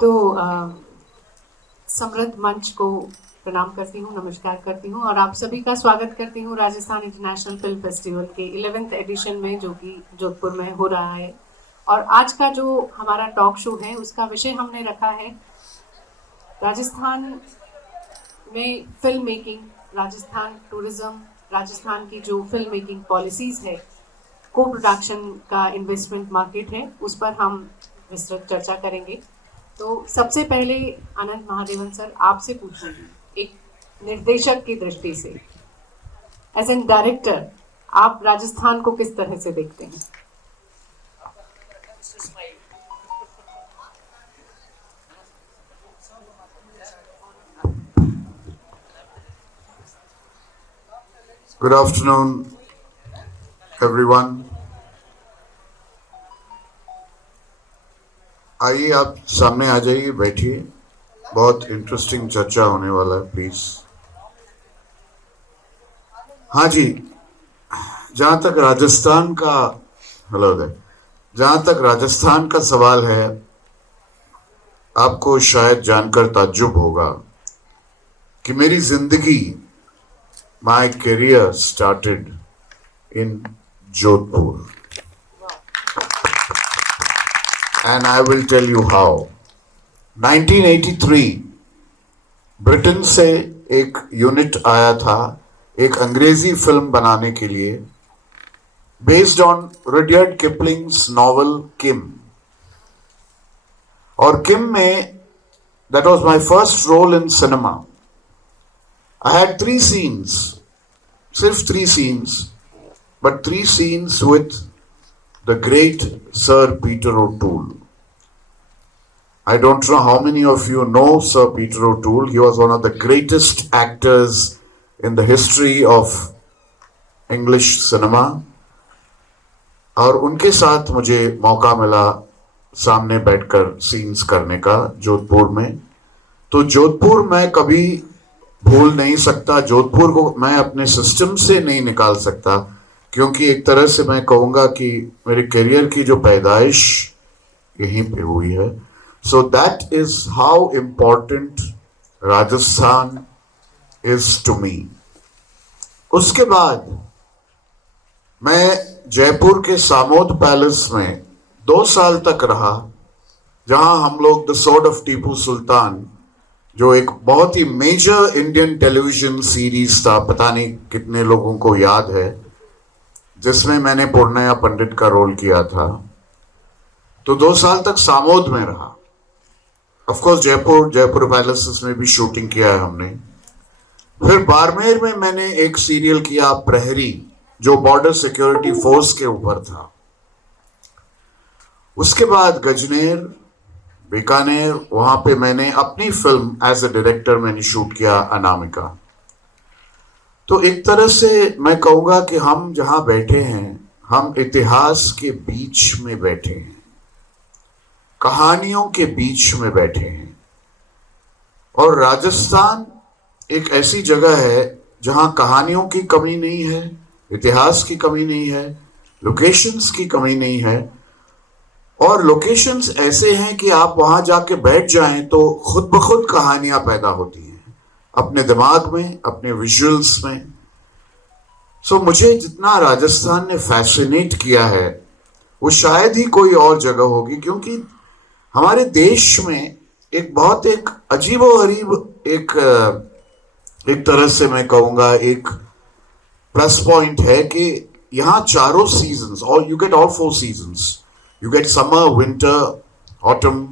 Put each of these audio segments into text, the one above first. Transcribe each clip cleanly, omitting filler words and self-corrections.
तो समृद्ध मंच को प्रणाम करती हूँ, नमस्कार करती हूँ और आप सभी का स्वागत करती हूँ राजस्थान इंटरनेशनल फिल्म फेस्टिवल के 11th एडिशन में, जो कि जोधपुर में हो रहा है। और आज का जो हमारा टॉक शो है उसका विषय हमने रखा है राजस्थान में film making, Rajasthan tourism, Rajasthan की जो फिल्म मेकिंग पॉलिसीज है, को प्रोडक्शन का इन्वेस्टमेंट मार्केट है, उस पर हम विस्तृत चर्चा करेंगे। तो सबसे पहले आनंद महादेवन सर, आपसे पूछूंगी एक निर्देशक की दृष्टि से, एज एन डायरेक्टर, आप राजस्थान को किस तरह से देखते हैं? Good afternoon, everyone. आइए आप सामने आ जाइए, बैठिए। बहुत इंटरेस्टिंग चर्चा होने वाला है, प्लीज। हाँ जी, जहां तक राजस्थान का हेलो देर जहां तक राजस्थान का सवाल है, आपको शायद जानकर ताज्जुब होगा कि मेरी जिंदगी, my career started in Jodhpur, and I will tell you how. 1983 Britain से एक यूनिट आया था एक अंग्रेजी फिल्म बनाने के लिए, based on Rudyard Kipling's novel Kim. और किम में that was my first role in cinema. I had 3 scenes, सिर्फ 3 scenes, but 3 scenes with the great Sir Peter O'Toole. I don't know how many of you know Sir Peter O'Toole. He was one of the greatest actors in the history of English cinema. और उनके साथ मुझे मौका मिला सामने बैठकर scenes करने का जोधपुर में। तो जोधपुर मैं कभी भूल नहीं सकता, जोधपुर को मैं अपने सिस्टम से नहीं निकाल सकता, क्योंकि एक तरह से मैं कहूँगा कि मेरे करियर की जो पैदाइश यहीं पे हुई है। So that is how important Rajasthan is to me. उसके बाद मैं जयपुर के सामोद पैलेस में 2 साल तक रहा, जहां हम लोग the sword of Tipu Sultan, जो एक बहुत ही मेजर इंडियन टेलीविजन सीरीज था, पता नहीं कितने लोगों को याद है, जिसमें मैंने पूर्णया पंडित का रोल किया था। तो 2 साल तक सामोद में रहा। ऑफ कोर्स जयपुर पैलेसेस में भी शूटिंग किया है हमने। फिर बाड़मेर में मैंने एक सीरियल किया, प्रहरी, जो बॉर्डर सिक्योरिटी फोर्स के ऊपर था। उसके बाद गजनेर, बीकानेर, वहां पे मैंने अपनी फिल्म एज ए डायरेक्टर मैंने शूट किया, अनामिका। तो एक तरह से मैं कहूंगा कि हम जहां बैठे हैं, हम इतिहास के बीच में बैठे हैं, कहानियों के बीच में बैठे हैं। और राजस्थान एक ऐसी जगह है जहां कहानियों की कमी नहीं है, इतिहास की कमी नहीं है, लोकेशंस की कमी नहीं है। और लोकेशंस ऐसे हैं कि आप वहां जाके बैठ जाएं तो खुद ब खुद कहानियां पैदा होती हैं अपने दिमाग में, अपने विजुअल्स में। सो मुझे जितना राजस्थान ने फैसिनेट किया है, वो शायद ही कोई और जगह होगी, क्योंकि हमारे देश में एक अजीबोगरीब एक तरह से मैं कहूंगा एक प्लस पॉइंट है कि यहाँ चारों सीजन्स, और you get all 4 seasons, you get summer, winter, autumn,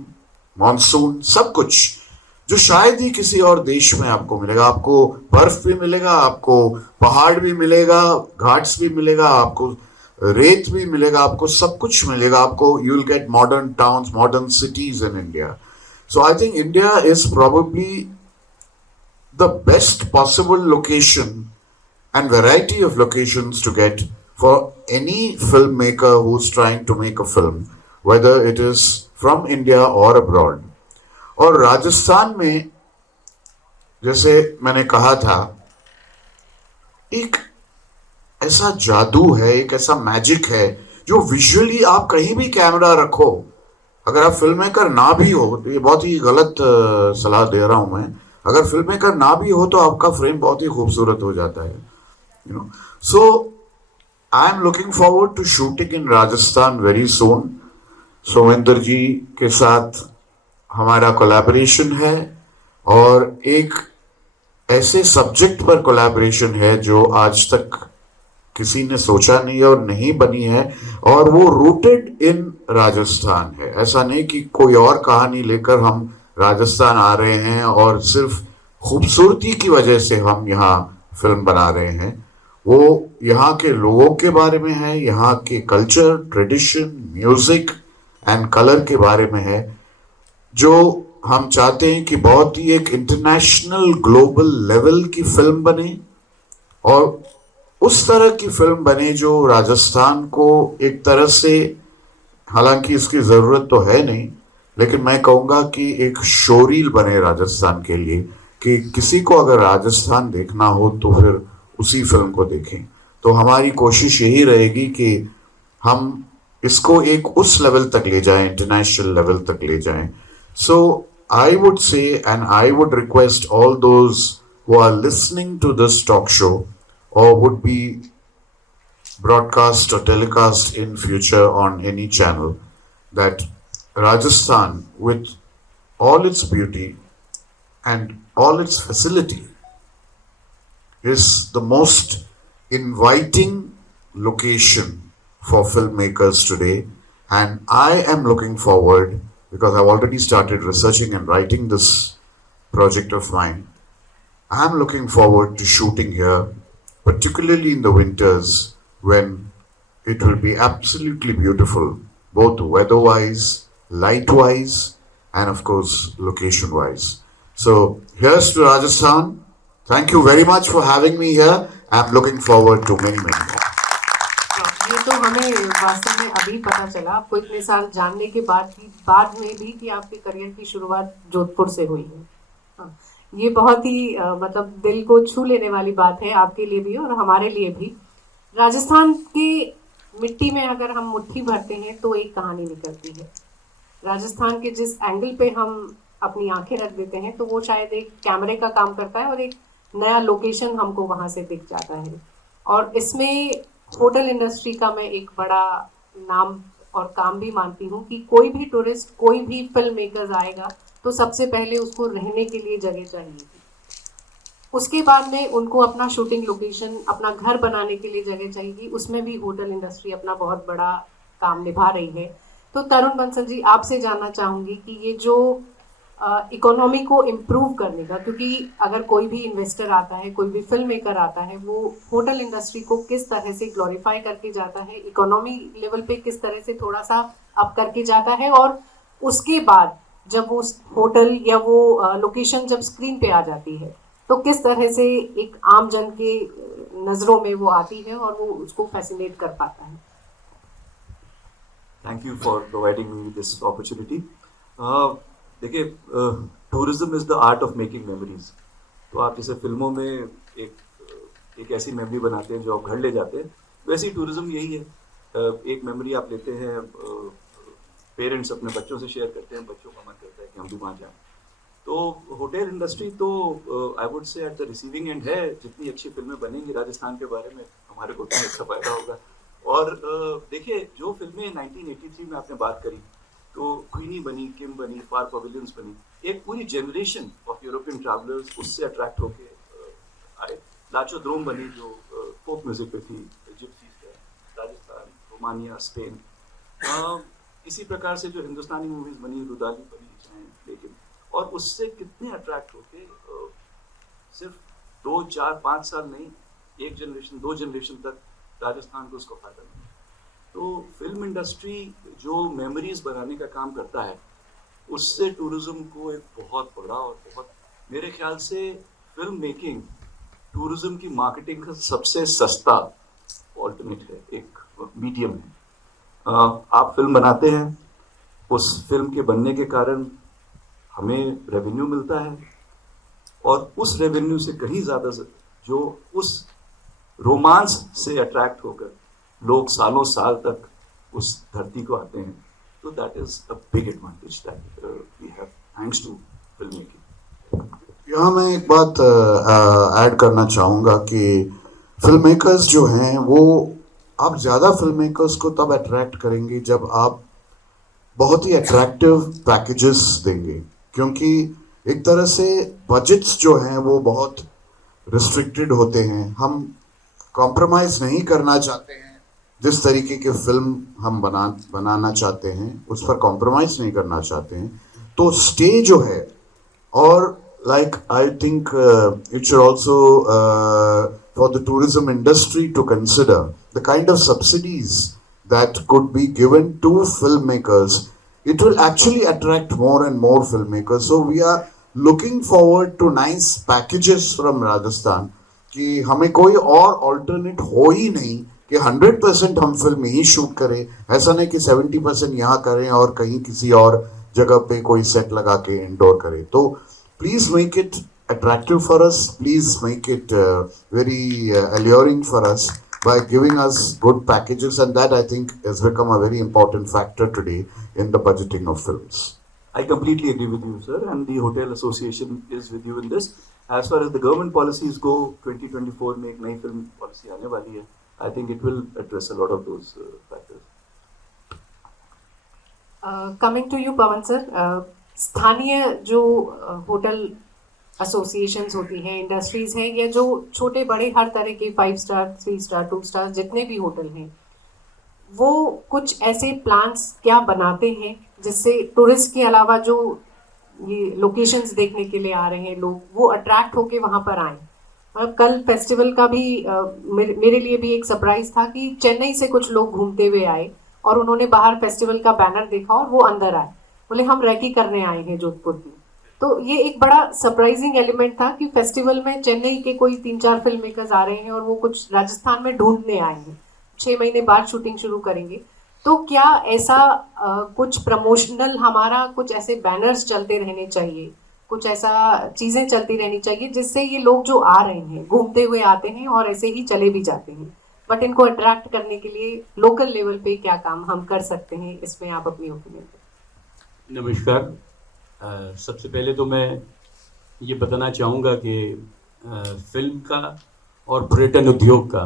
monsoon, सब कुछ, जो शायद ही किसी और देश में आपको मिलेगा। आपको बर्फ भी मिलेगा, आपको पहाड़ भी मिलेगा, घाट्स भी मिलेगा, आपको रेत भी मिलेगा, आपको सब कुछ मिलेगा। आपको you will get modern towns, modern cities in India. So I think India is probably the best possible location and variety of locations to get for any filmmaker who's trying to make a film, whether it is from India or abroad. और राजस्थान में, जैसे मैंने कहा था, एक ऐसा जादू है, एक ऐसा मैजिक है, जो विजुअली आप कहीं भी कैमरा रखो, अगर आप फिल्म मेकर ना भी हो, तो ये बहुत ही गलत सलाह दे रहा हूं मैं, अगर फिल्म मेकर ना भी हो तो आपका फ्रेम बहुत ही खूबसूरत हो जाता है, you know. So I am looking forward to shooting in Rajasthan very soon. Somendra ji के साथ हमारा कोलैबोरेशन है, और एक ऐसे सब्जेक्ट पर कोलैबोरेशन है जो आज तक किसी ने सोचा नहीं और नहीं बनी है, और वो रूटेड इन राजस्थान है. ऐसा नहीं कि कोई और कहानी लेकर हम राजस्थान आ रहे हैं और सिर्फ खूबसूरती की वजह से हम यहाँ फिल्म बना रहे हैं. वो यहाँ के लोगों के बारे में है, यहाँ के culture, tradition, music and colour के बारे में है, जो हम चाहते हैं कि बहुत ही एक इंटरनेशनल ग्लोबल लेवल की फिल्म बने, और उस तरह की फिल्म बने जो राजस्थान को एक तरह से, हालांकि इसकी जरूरत तो है नहीं, लेकिन मैं कहूंगा कि एक शोरील बने राजस्थान के लिए, कि किसी को अगर राजस्थान देखना हो तो फिर उसी फिल्म को देखें. तो हमारी कोशिश यही रहेगी कि हम इसको एक उस लेवल तक ले जाएं, इंटरनेशनल लेवल तक ले जाएं. So I would say and I would request all those who are listening to this talk show or would be broadcast or telecast in future on any channel, that Rajasthan, with all its beauty and all its facility, is the most inviting location for filmmakers today. And I am looking forward, because I've already started researching and writing this project of mine, I'm looking forward to shooting here, particularly in the winters when it will be absolutely beautiful, both weather-wise, light-wise, and of course location-wise. So here's to Rajasthan. Thank you very much for having me here. I'm looking forward to many more. ये तो हमें वास्तव में अभी पता चला, आपको इतने साल जानने के बाद में भी कि आपके करियर की शुरुआत जोधपुर से हुई है. हाँ, ये बहुत ही मतलब दिल को छू लेने वाली बात है आपके लिए भी और हमारे लिए भी. राजस्थान की मिट्टी में अगर हम मुट्ठी भरते हैं तो एक कहानी निकलती है. राजस्थान के जिस एंगल पे हम अपनी आंखें रख देते हैं तो वो शायद एक कैमरे का काम करता है और एक नया लोकेशन हमको वहाँ से दिख जाता है. और इसमें होटल इंडस्ट्री का मैं एक बड़ा नाम और काम भी मानती हूँ कि कोई भी टूरिस्ट, कोई भी फिल्म मेकर आएगा तो सबसे पहले उसको रहने के लिए जगह चाहिए. उसके बाद में उनको अपना शूटिंग लोकेशन, अपना घर बनाने के लिए जगह चाहिए. उसमें भी होटल इंडस्ट्री अपना बहुत बड़ा काम निभा रही है. तो तरुण बंसल जी, आपसे जानना चाहूँगी कि ये जो इकोनॉमी को इम्प्रूव करने का, क्योंकि अगर कोई भी इन्वेस्टर आता है, कोई भी फिल्म मेकर आता है, वो होटल इंडस्ट्री को किस तरह से ग्लोरीफाई करके जाता है, इकोनॉमी लेवल पे किस तरह से थोड़ा सा अप करके जाता है, और उसके बाद जब वो होटल या वो लोकेशन जब स्क्रीन पे आ जाती है तो किस तरह से एक आम जन के नज़रों में वो आती है और वो उसको फैसिनेट कर पाता है. Thank you for providing me this opportunity. देखिए, tourism is the art of making memories. तो आप जैसे फिल्मों में एक ऐसी मेमोरी बनाते हैं जो आप घर ले जाते हैं, वैसे ही टूरिज्म यही है. एक मेमोरी आप लेते हैं, पेरेंट्स अपने बच्चों से शेयर करते हैं, बच्चों का मन करता है कि हम भी वहाँ जाएं. तो होटल इंडस्ट्री तो आई वुड से एट द रिसीविंग एंड है. जितनी अच्छी फिल्में बनेंगी राजस्थान के बारे में, हमारे को उतना अच्छा फायदा होगा. और देखिए, जो फिल्में 1983 में आपने बात करी, तो क्वीनी बनी, किम बनी, फार पवेलियंस बनी, एक पूरी जनरेशन ऑफ यूरोपियन ट्रैवलर्स उससे अट्रैक्ट होके आए. लाचो द्रोम बनी जो फोक म्यूजिक पे थी, जिप्सीज है, राजस्थान, रोमानिया, स्पेन. इसी प्रकार से जो हिंदुस्तानी मूवीज बनी, रुदाली बनी, लेकिन और उससे कितने अट्रैक्ट होके सिर्फ 2, 4, 5 साल नहीं, एक जनरेशन, 2 जनरेशन तक राजस्थान को उसको फायदा मिला. तो फिल्म इंडस्ट्री जो मेमोरीज बनाने का काम करता है, उससे टूरिज्म को एक बहुत बड़ा और बहुत, मेरे ख्याल से फिल्म मेकिंग टूरिज्म की मार्केटिंग का सबसे सस्ता ऑल्टरनेट है, एक मीडियम है. आप फिल्म बनाते हैं, उस फिल्म के बनने के कारण हमें रेवेन्यू मिलता है, और उस रेवेन्यू से कहीं ज़्यादा जो उस रोमांस से अट्रैक्ट होकर लोग सालों साल तक उस धरती को आते हैं. So that is a big advantage that we have thanks to filmmaking. यहाँ मैं एक बात ऐड करना चाहूँगा कि फिल्म मेकर्स जो हैं वो, आप ज़्यादा फिल्म मेकर्स को तब अट्रैक्ट करेंगे जब आप बहुत ही अट्रैक्टिव पैकेजेस देंगे, क्योंकि एक तरह से बजट्स जो हैं वो बहुत रिस्ट्रिक्टेड होते हैं। हम कॉम्प्रोमाइज़ नहीं करना चाहते हैं, जिस तरीके के फिल्म हम बनाना चाहते हैं उस पर कॉम्प्रोमाइज़ नहीं करना चाहते हैं। तो स्टे जो है, और like I think it should also for the tourism industry to consider the kind of subsidies that could be given to filmmakers. It will actually attract more and more filmmakers. So we are looking forward to nice packages from Rajasthan कि हमें कोई और alternate हो ही नहीं कि 100% हम film ही shoot करें। ऐसा नहीं कि 70% यहाँ करें और कहीं किसी और जगह पे कोई सेट लगा के इंडोर करें। तो please make it attractive for us. Please make it very alluring for us by giving us good packages, and that I think has become a very important factor today in the budgeting of films. I completely agree with you, sir, and the Hotel Association is with you in this. As far as the government policies go, 2024 में एक नई film policy आने वाली है. I think it will address a lot of those factors. Coming to you, Pawan sir, स्थानीय जो hotel associations होती हैं, इंडस्ट्रीज हैं, या जो छोटे बड़े हर तरह के 5 स्टार 3 स्टार 2 स्टार जितने भी होटल हैं, वो कुछ ऐसे प्लान्स क्या बनाते हैं जिससे टूरिस्ट के अलावा जो ये लोकेशंस देखने के लिए आ रहे हैं लोग, वो अट्रैक्ट होके वहाँ पर आएँ। मतलब कल फेस्टिवल का भी मेरे लिए भी एक सरप्राइज था कि चेन्नई से कुछ लोग घूमते हुए आए और उन्होंने बाहर फेस्टिवल का बैनर देखा और वो अंदर आए, बोले हम रेकी करने आए हैं जोधपुर में। तो ये एक बड़ा सरप्राइजिंग एलिमेंट था कि फेस्टिवल में चेन्नई के कोई 3-4 फिल्म मेकर्स आ रहे हैं और वो कुछ राजस्थान में ढूंढने आए हैं, 6 महीने बाद शूटिंग शुरू करेंगे। तो क्या ऐसा कुछ प्रमोशनल, हमारा कुछ ऐसे बैनर्स चलते रहने चाहिए, कुछ ऐसा चीज़ें चलती रहनी चाहिए जिससे ये लोग जो आ रहे हैं घूमते हुए आते हैं और ऐसे ही चले भी जाते हैं, बट इनको अट्रैक्ट करने के लिए लोकल लेवल पे क्या काम हम कर सकते हैं, इसमें आप अपनी ओपिनियन दें। नमस्कार। सबसे पहले तो मैं ये बताना चाहूँगा कि फिल्म का और पर्यटन उद्योग का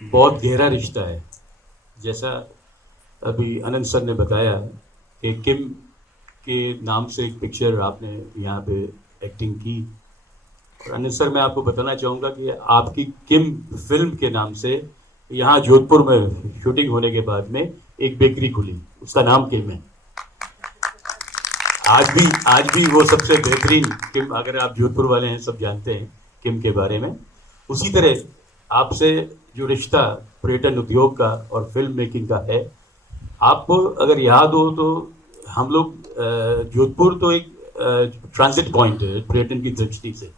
बहुत गहरा रिश्ता है। जैसा अभी अनंत सर ने बताया कि किम के नाम से एक पिक्चर आपने यहाँ पे एक्टिंग की, और अनंत सर मैं आपको बताना चाहूँगा कि आपकी किम फिल्म के नाम से यहाँ जोधपुर में शूटिंग होने के बाद में एक बेकरी खुली, उसका नाम किम है। आज भी वो सबसे बेहतरीन किम, अगर आप जोधपुर वाले हैं सब जानते हैं किम के बारे में। उसी तरह आपसे जो रिश्ता पर्यटन उद्योग का और फिल्म मेकिंग का है, आपको अगर याद हो तो हम लोग जोधपुर तो एक ट्रांजिट पॉइंट है पर्यटन की दृष्टि से।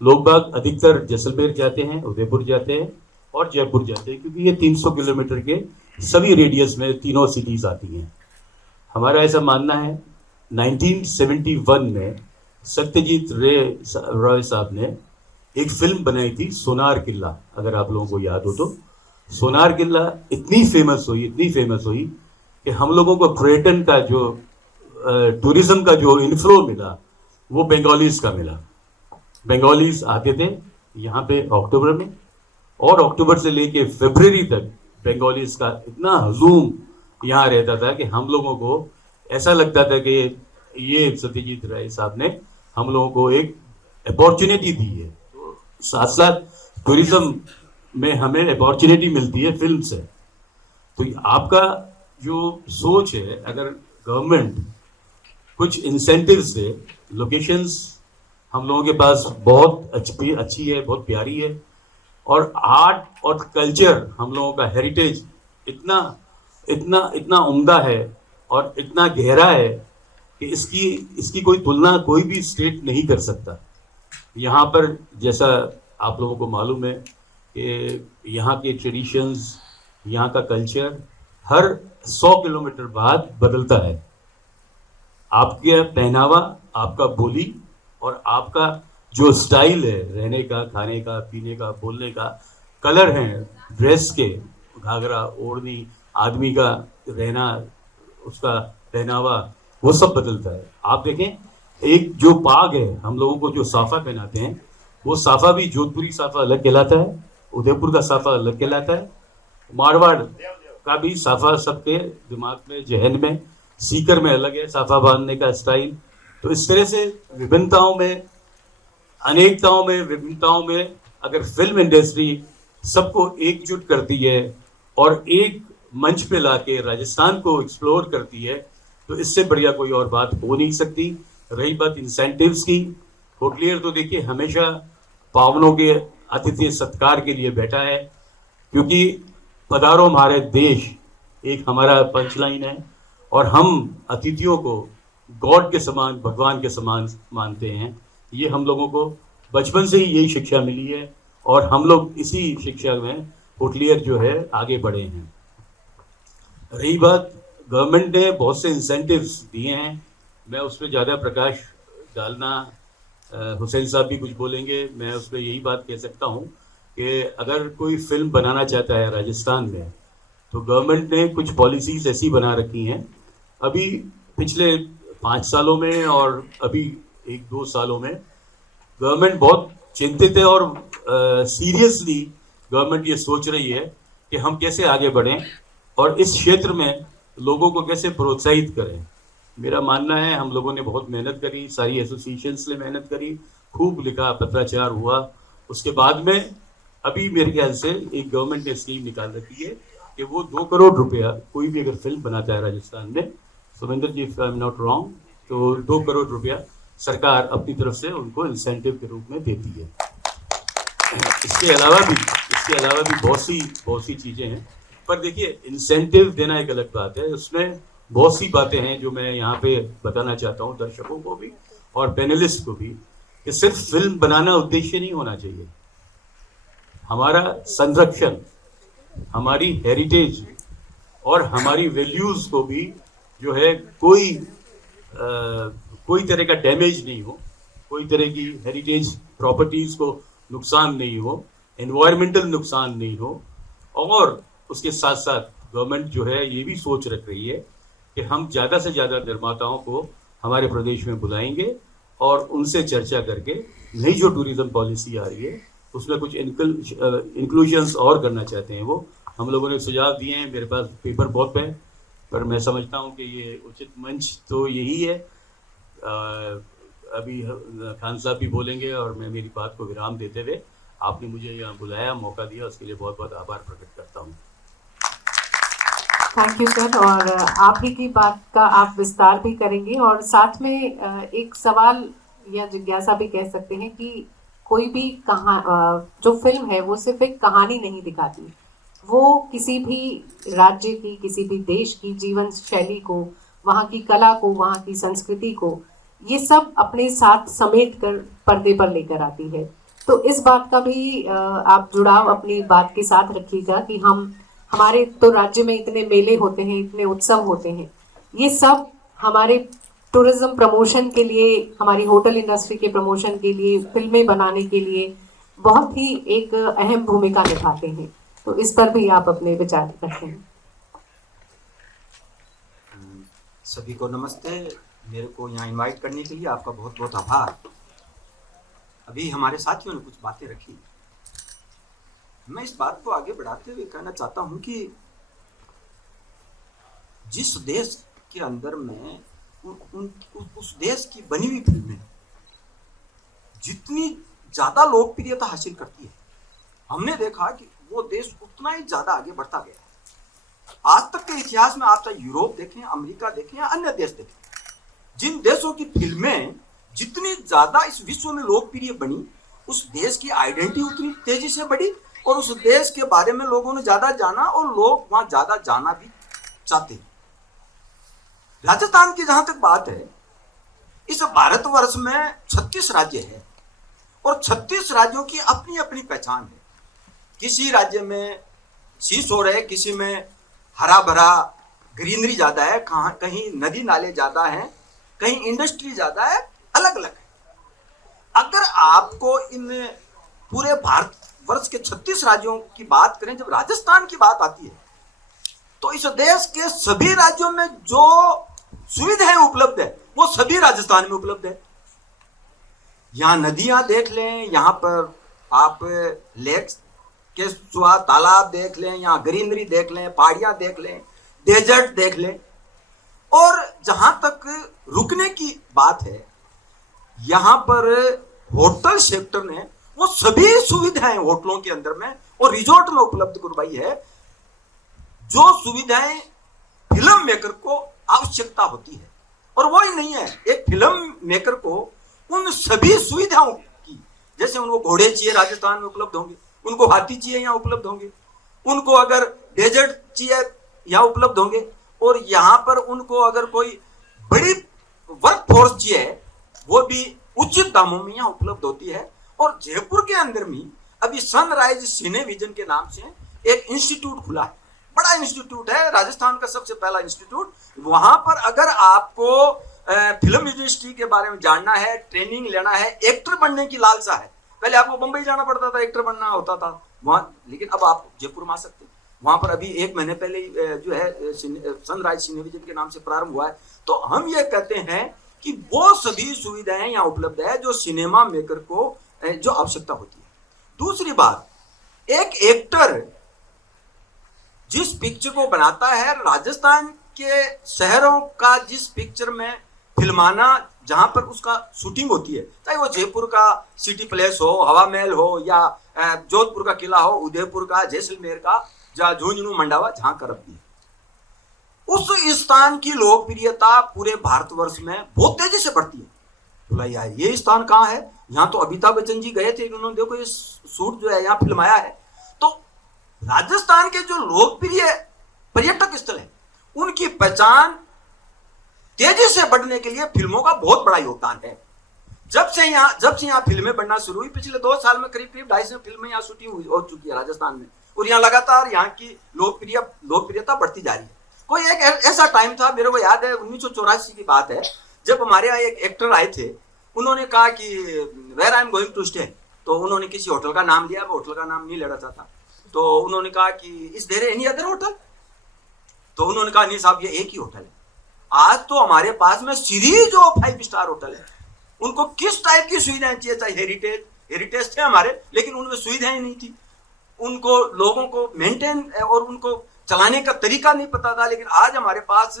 लोग बाग अधिकतर जैसलमेर जाते हैं, उदयपुर जाते हैं और जयपुर जाते हैं, क्योंकि ये 300 किलोमीटर के सभी रेडियस में तीनों सिटीज़ आती हैं। हमारा ऐसा मानना है 1971 में सत्यजीत रॉय साहब ने एक फिल्म बनाई थी सोनार किला, अगर आप लोगों को याद हो तो। सोनार किला इतनी फेमस हुई कि हम लोगों को पर्यटन का जो टूरिज्म का जो इन्फ्लो मिला वो बंगालीज का मिला। बंगालीज आते थे यहाँ पे अक्टूबर में, और अक्टूबर से लेके फरवरी तक बंगालीज का इतना हजूम यहाँ रहता था कि हम लोगों को ऐसा लगता था कि ये सत्यजीत राय साहब ने हम लोगों को एक अपॉर्चुनिटी दी है। तो साथ साथ टूरिज्म में हमें अपॉर्चुनिटी मिलती है फिल्म से। तो आपका जो सोच है, अगर गवर्नमेंट कुछ इंसेंटिव्स दे, लोकेशंस हम लोगों के पास बहुत अच्छी है, बहुत प्यारी है, और आर्ट और कल्चर हम लोगों का हेरिटेज इतना उम्दा है और इतना गहरा है कि इसकी कोई तुलना कोई भी स्टेट नहीं कर सकता। यहाँ पर जैसा आप लोगों को मालूम है कि यहाँ के ट्रेडिशंस, यहाँ का कल्चर हर 100 किलोमीटर बाद बदलता है। आपका पहनावा, आपका बोली और आपका जो स्टाइल है रहने का, खाने का, पीने का, बोलने का, कलर हैं ड्रेस के, घाघरा ओढ़नी, आदमी का रहना उसका पहनावा, वो सब बदलता है। आप देखें, एक जो पाग है, हम लोगों को जो साफा पहनाते हैं, वो साफा भी जोधपुरी साफा अलग कहलाता है, उदयपुर का साफा अलग कहलाता है, मारवाड़ का भी साफा सबके दिमाग में, जहन में, सीकर में अलग है साफा बांधने का स्टाइल। तो इस तरह से विभिन्नताओं में, अनेकताओं में, विभिन्नताओं में अगर फिल्म इंडस्ट्री सबको एकजुट करती है और एक मंच पे लाके राजस्थान को एक्सप्लोर करती है, तो इससे बढ़िया कोई और बात हो नहीं सकती। रही बात इंसेंटिव्स की, होटलियर तो देखिए हमेशा पावनों के आतिथ्य सत्कार के लिए बैठा है, क्योंकि पधारो हमारे देश एक हमारा पंचलाइन है, और हम अतिथियों को गॉड के समान, भगवान के समान मानते हैं। ये हम लोगों को बचपन से ही यही शिक्षा मिली है, और हम लोग इसी शिक्षा में होटलियर जो है आगे बढ़े हैं। रही बात, गवर्नमेंट ने बहुत से इंसेंटिव्स दिए हैं, मैं उस पर ज़्यादा प्रकाश डालना, हुसैन साहब भी कुछ बोलेंगे, मैं उस पर यही बात कह सकता हूँ कि अगर कोई फिल्म बनाना चाहता है राजस्थान में, तो गवर्नमेंट ने कुछ पॉलिसीज़ ऐसी बना रखी हैं। अभी पिछले 5 सालों में और अभी 1-2 सालों में गवर्नमेंट बहुत चिंतित है, और सीरियसली गवर्नमेंट ये सोच रही है कि हम कैसे आगे बढ़ें और इस क्षेत्र में लोगों को कैसे प्रोत्साहित करें। मेरा मानना है, हम लोगों ने बहुत मेहनत करी, सारी एसोसिएशंस ने मेहनत करी, खूब लिखा, पत्राचार हुआ। उसके बाद में अभी मेरे ख्याल से एक गवर्नमेंट ने स्कीम निकाल रखी है कि वो 2 करोड़ रुपया कोई भी अगर फिल्म बनाता है राजस्थान में, Sumendra ji if I am not wrong, तो 2 करोड़ रुपया सरकार अपनी तरफ से उनको इंसेंटिव के रूप में देती है। इसके अलावा भी बहुत सी चीज़ें हैं। पर देखिए, इंसेंटिव देना एक अलग बात है, उसमें बहुत सी बातें हैं जो मैं यहाँ पे बताना चाहता हूँ दर्शकों को भी और पैनलिस्ट को भी, कि सिर्फ फिल्म बनाना उद्देश्य नहीं होना चाहिए। हमारा संरक्षण, हमारी हेरिटेज और हमारी वैल्यूज़ को भी जो है कोई तरह का डैमेज नहीं हो, कोई तरह की हेरिटेज प्रॉपर्टीज़ को नुकसान नहीं हो, एनवायरमेंटल नुकसान नहीं हो। और उसके साथ साथ गवर्नमेंट जो है ये भी सोच रख रही है कि हम ज़्यादा से ज़्यादा निर्माताओं को हमारे प्रदेश में बुलाएंगे और उनसे चर्चा करके नई जो टूरिज़्म पॉलिसी आ रही है उसमें कुछ इंक्लूजन्स और करना चाहते हैं। वो हम लोगों ने सुझाव दिए हैं, मेरे पास पेपर बहुत है, पर मैं समझता हूँ कि ये उचित मंच तो यही है। अभी खान साहब भी बोलेंगे, और मैं मेरी बात को विराम देते हुए आपने मुझे यहाँ बुलाया, मौका दिया, उसके लिए बहुत बहुत आभार प्रकट करता हूँ। Thank you sir. और आप ही की बात का आप विस्तार भी करेंगे, और साथ में एक सवाल या जिज्ञासा भी कह सकते हैं कि कोई भी जो फिल्म है वो सिर्फ एक कहानी नहीं दिखाती, वो किसी भी राज्य की, किसी भी देश की जीवन शैली को, वहाँ की कला को, वहाँ की संस्कृति को, ये सब अपने साथ समेट कर पर्दे पर लेकर आती है। तो इस बात का भी आप जुड़ाव अपनी बात के साथ रखिएगा कि हमारे तो राज्य में इतने मेले होते हैं, इतने उत्सव होते हैं, ये सब हमारे टूरिज्म प्रमोशन के लिए, हमारी होटल इंडस्ट्री के प्रमोशन के लिए, फिल्में बनाने के लिए बहुत ही एक अहम भूमिका निभाते हैं। तो इस पर भी आप अपने विचार रखें। सभी को नमस्ते। मेरे को यहाँ इनवाइट करने के लिए आपका बहुत बहुत आभार। अभी हमारे साथियों ने कुछ बातें रखी, मैं इस बात को आगे बढ़ाते हुए कहना चाहता हूँ कि जिस देश के अंदर में उस देश की बनी हुई फिल्में जितनी ज्यादा लोकप्रियता हासिल करती है, हमने देखा कि वो देश उतना ही ज्यादा आगे बढ़ता गया। आज तक के इतिहास में आप चाहे यूरोप देखें, अमेरिका देखें या अन्य देश देखें, जिन देशों की फिल्में जितनी ज्यादा इस विश्व में लोकप्रिय बनी, उस देश की आइडेंटिटी उतनी तेजी से बढ़ी और उस देश के बारे में लोगों ने ज्यादा जाना और लोग वहां ज्यादा जाना भी चाहते हैं। राजस्थान की जहां तक बात है, इस भारतवर्ष में 36 राज्य है और 36 राज्यों की अपनी अपनी पहचान है। किसी राज्य में शीश हो रहे, किसी में हरा भरा ग्रीनरी ज्यादा है, कहीं नदी नाले ज्यादा हैं, कहीं इंडस्ट्री ज्यादा है, अलग अलग है। अगर आपको इन पूरे भारतवर्ष के 36 राज्यों की बात करें, जब राजस्थान की बात आती है तो इस देश के सभी राज्यों में जो सुविधाएं उपलब्ध है वो सभी राजस्थान में उपलब्ध है। यहाँ नदियां देख लें, यहाँ पर आप लेक्स के सिवा तालाब देख लें, यहाँ ग्रीनरी देख लें, पहाड़ियां देख लें, डेजर्ट देख लें। और जहां तक रुकने की बात है, यहाँ पर होटल सेक्टर ने वो सभी सुविधाएं होटलों के अंदर में और रिजॉर्ट में उपलब्ध करवाई है जो सुविधाएं फिल्म मेकर को आवश्यकता होती है। और वो ही नहीं है, एक फिल्म मेकर को उन सभी सुविधाओं की, जैसे उनको घोड़े चाहिए राजस्थान में उपलब्ध होंगे, उनको हाथी चाहिए यहाँ उपलब्ध होंगे, उनको अगर डेजर्ट चाहिए यहाँ उपलब्ध होंगे, और यहाँ पर उनको अगर कोई बड़ी वर्क फोर्स चाहिए वो भी उचित दामों में यहाँ उपलब्ध होती है। और जयपुर के अंदर में अभी सनराइज सिनेविजन के नाम से एक इंस्टीट्यूट खुला है, बड़ा इंस्टीट्यूट है, राजस्थान का सबसे पहला इंस्टीट्यूट। वहां पर अगर आपको फिल्म इंडस्ट्री के बारे में जानना है, ट्रेनिंग लेना है, एक्टर बनने की लालसा है, पहले आपको बंबई जाना पड़ता था, एक्टर बनना होता था वहां, लेकिन अब आप जयपुर में आ सकते हैं। वहां पर अभी 1 महीने पहले जो है सनराइज सिनेविजन के नाम से प्रारंभ हुआ है। तो हम ये कहते हैं कि वो सभी सुविधाएं यहाँ उपलब्ध है जो सिनेमा मेकर को जो आवश्यकता होती है। दूसरी बात, एक एक्टर जिस पिक्चर को बनाता है, राजस्थान के शहरों का जिस पिक्चर में फिल्माना, जहां पर उसका शूटिंग होती है, चाहे वो जयपुर का सिटी प्लेस हो, हवा महल हो, या जोधपुर का किला हो, उदयपुर का, जैसलमेर का, या झुंझुनू मंडावा, जहां करप्ती है, उस स्थान की लोकप्रियता पूरे भारतवर्ष में बहुत तेजी से बढ़ती है। बोला यार ये स्थान कहाँ है, यहाँ तो अमिताभ बच्चन जी गए थे, उन्होंने देखो ये शूट जो है यहाँ फिल्माया है। तो राजस्थान के जो लोकप्रिय पर्यटक स्थल है उनकी पहचान तेजी से बढ़ने के लिए फिल्मों का बहुत बड़ा योगदान है। जब से यहाँ फिल्में बनना शुरू हुई, पिछले 2 साल में करीब 250 फिल्में यहाँ शूटिंग हो चुकी है राजस्थान में, और यहाँ लगातार यहाँ की लोकप्रियता बढ़ती जा रही है। कोई एक ऐसा टाइम था, मेरे को याद है 1984 की बात है, जब हमारे यहाँ एक एक्टर आए थे, उन्होंने कहा कि where I am going to stay, तो उन्होंने किसी होटल का नाम लिया, वो होटल का नाम नहीं लेना चाहता, तो उन्होंने कहा कि is there any other hotel, तो उन्होंने कहा नहीं साहब ये एक ही होटल है। आज तो हमारे पास में सीरीज ऑफ 5 स्टार होटल है। उनको किस टाइप की सुविधाएं चाहिए, चाहे हेरिटेज थे हमारे, लेकिन उनमें सुविधाएं नहीं थी, उनको लोगों को मेंटेन और उनको चलाने का तरीका नहीं पता था। लेकिन आज हमारे पास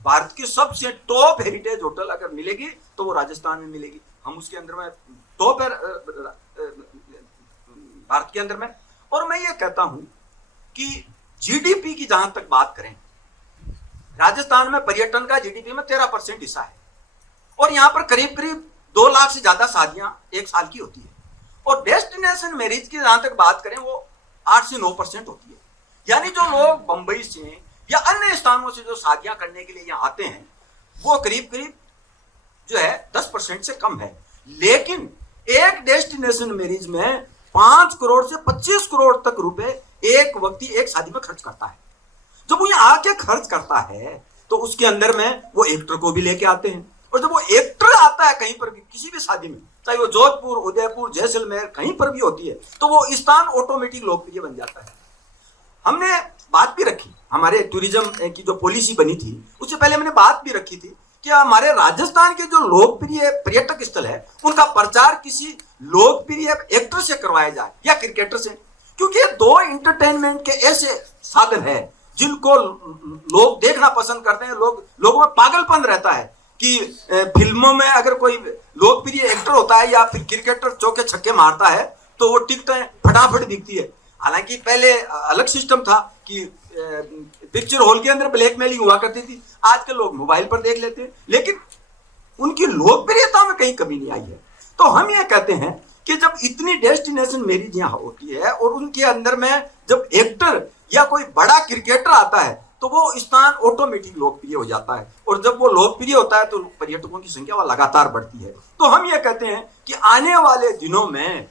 भारत की सबसे टॉप हेरिटेज होटल अगर मिलेगी तो वो राजस्थान में मिलेगी, हम उसके अंदर में टॉप है भारत के अंदर में। और मैं ये कहता हूं कि जीडीपी की जहां तक बात करें, राजस्थान में पर्यटन का जीडीपी में 13% हिस्सा है, और यहाँ पर करीब 2 लाख से ज्यादा शादियां 1 साल की होती है, और डेस्टिनेशन मैरिज की जहां तक बात करें वो 8 से 9% होती है। यानी जो लोग बंबई से या अन्य स्थानों से जो शादियां करने के लिए यहाँ आते हैं वो करीब जो है 10% से कम है। लेकिन एक डेस्टिनेशन मैरिज में 5 करोड़ से 25 करोड़ तक रुपए एक व्यक्ति एक शादी में खर्च करता है। जब वो यहाँ आके खर्च करता है तो उसके अंदर में वो एक्टर को भी लेके आते हैं, और जब वो एक्टर आता है कहीं पर भी किसी भी शादी में, चाहे वो जोधपुर, उदयपुर, जैसलमेर कहीं पर भी होती है, तो वो स्थान ऑटोमेटिक लोकप्रिय बन जाता है। हमने बात भी रखी, हमारे टूरिज्म की जो पॉलिसी बनी थी उससे पहले मैंने बात भी रखी थी कि हमारे राजस्थान के जो लोकप्रिय पर्यटक स्थल है उनका प्रचार किसी लोकप्रिय एक्टर से करवाया जाए या क्रिकेटर से, क्योंकि ये 2 इंटरटेनमेंट के ऐसे साधन है जिनको लोग देखना पसंद करते हैं। लोगों में पागलपन रहता है कि फिल्मों में अगर कोई लोकप्रिय एक्टर होता है या फिर क्रिकेटर चौके छक्के मारता है तो वो टिकटें फटाफट बिकती है। हालांकि पहले अलग सिस्टम था कि पिक्चर हॉल के अंदर ब्लैकमेलिंग हुआ करती थी, आजकल लोग मोबाइल पर देख लेते हैं, लेकिन उनकी लोकप्रियता में कहीं कमी नहीं आई है। तो हम ये कहते हैं कि जब इतनी डेस्टिनेशन मैरिज यहाँ होती है और उनके अंदर में जब एक्टर या कोई बड़ा क्रिकेटर आता है तो वो स्थान ऑटोमेटिक लोकप्रिय हो जाता है, और जब वो लोकप्रिय होता है तो पर्यटकों की संख्या वह लगातार बढ़ती है। तो हम ये कहते हैं कि आने वाले दिनों में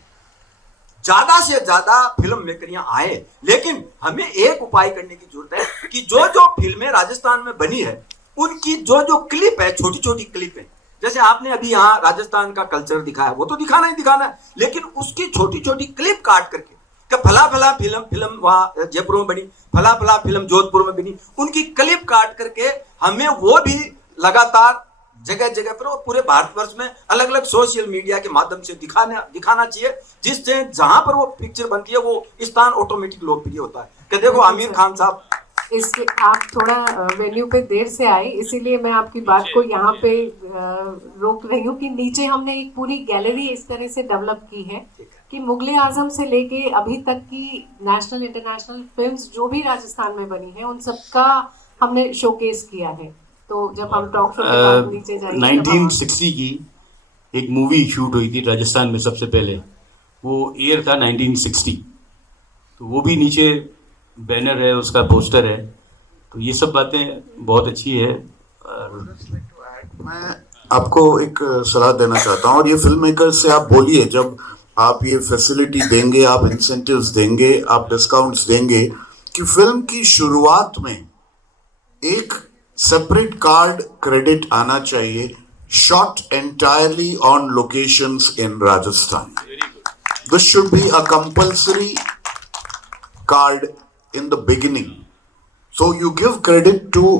ज्यादा से ज्यादा फिल्म मेकर यहाँ आए, लेकिन हमें एक उपाय करने की जरूरत है कि जो जो फिल्में राजस्थान में बनी है उनकी जो जो क्लिप है, छोटी छोटी क्लिप है, जैसे आपने अभी यहाँ राजस्थान का कल्चर दिखाया, वो तो दिखाना ही दिखाना है, लेकिन उसकी छोटी छोटी क्लिप काट करके कि फला फला फिल्म वहाँ जयपुर में बनी, फला फला फिल्म जोधपुर में बनी, उनकी क्लिप काट करके हमें वो भी लगातार जगह जगह पर और पूरे भारतवर्ष में अलग अलग सोशल मीडिया के माध्यम से दिखाना चाहिए, जिससे जहां पर वो पिक्चर बनती है वो स्थान ऑटोमेटिक लोकप्रिय होता है। कि देखो आमिर खान साहब, इसलिए आप थोड़ा वेन्यू पे देर से आए, इसीलिए मैं आपकी बात को यहाँ पे रोक रही हूँ कि नीचे हमने एक पूरी गैलरी इस तरह से डेवलप की है कि मुगले आजम से लेके अभी तक की नेशनल इंटरनेशनल फिल्म्स जो भी राजस्थान में बनी है उन सबका हमने शोकेस किया है। तो जब हम टॉक शो के बाद नीचे जाएंगे 1960 की एक मूवी शूट हुई थी राजस्थान में सबसे पहले, वो ईयर था 1960, तो वो भी नीचे बैनर है, उसका पोस्टर है, तो ये सब बातें बहुत अच्छी है। मैं आपको एक सलाह देना चाहता हूँ, और ये फिल्म मेकर से आप बोलिए, जब आप ये फैसिलिटी देंगे, आप इंसेंटिव्स देंगे, आप डिस्काउंट्स देंगे, कि फिल्म की शुरुआत में एक सेपरेट कार्ड क्रेडिट आना चाहिए, shot entirely on locations in Rajasthan. This should be a compulsory card in the beginning, so you give credit to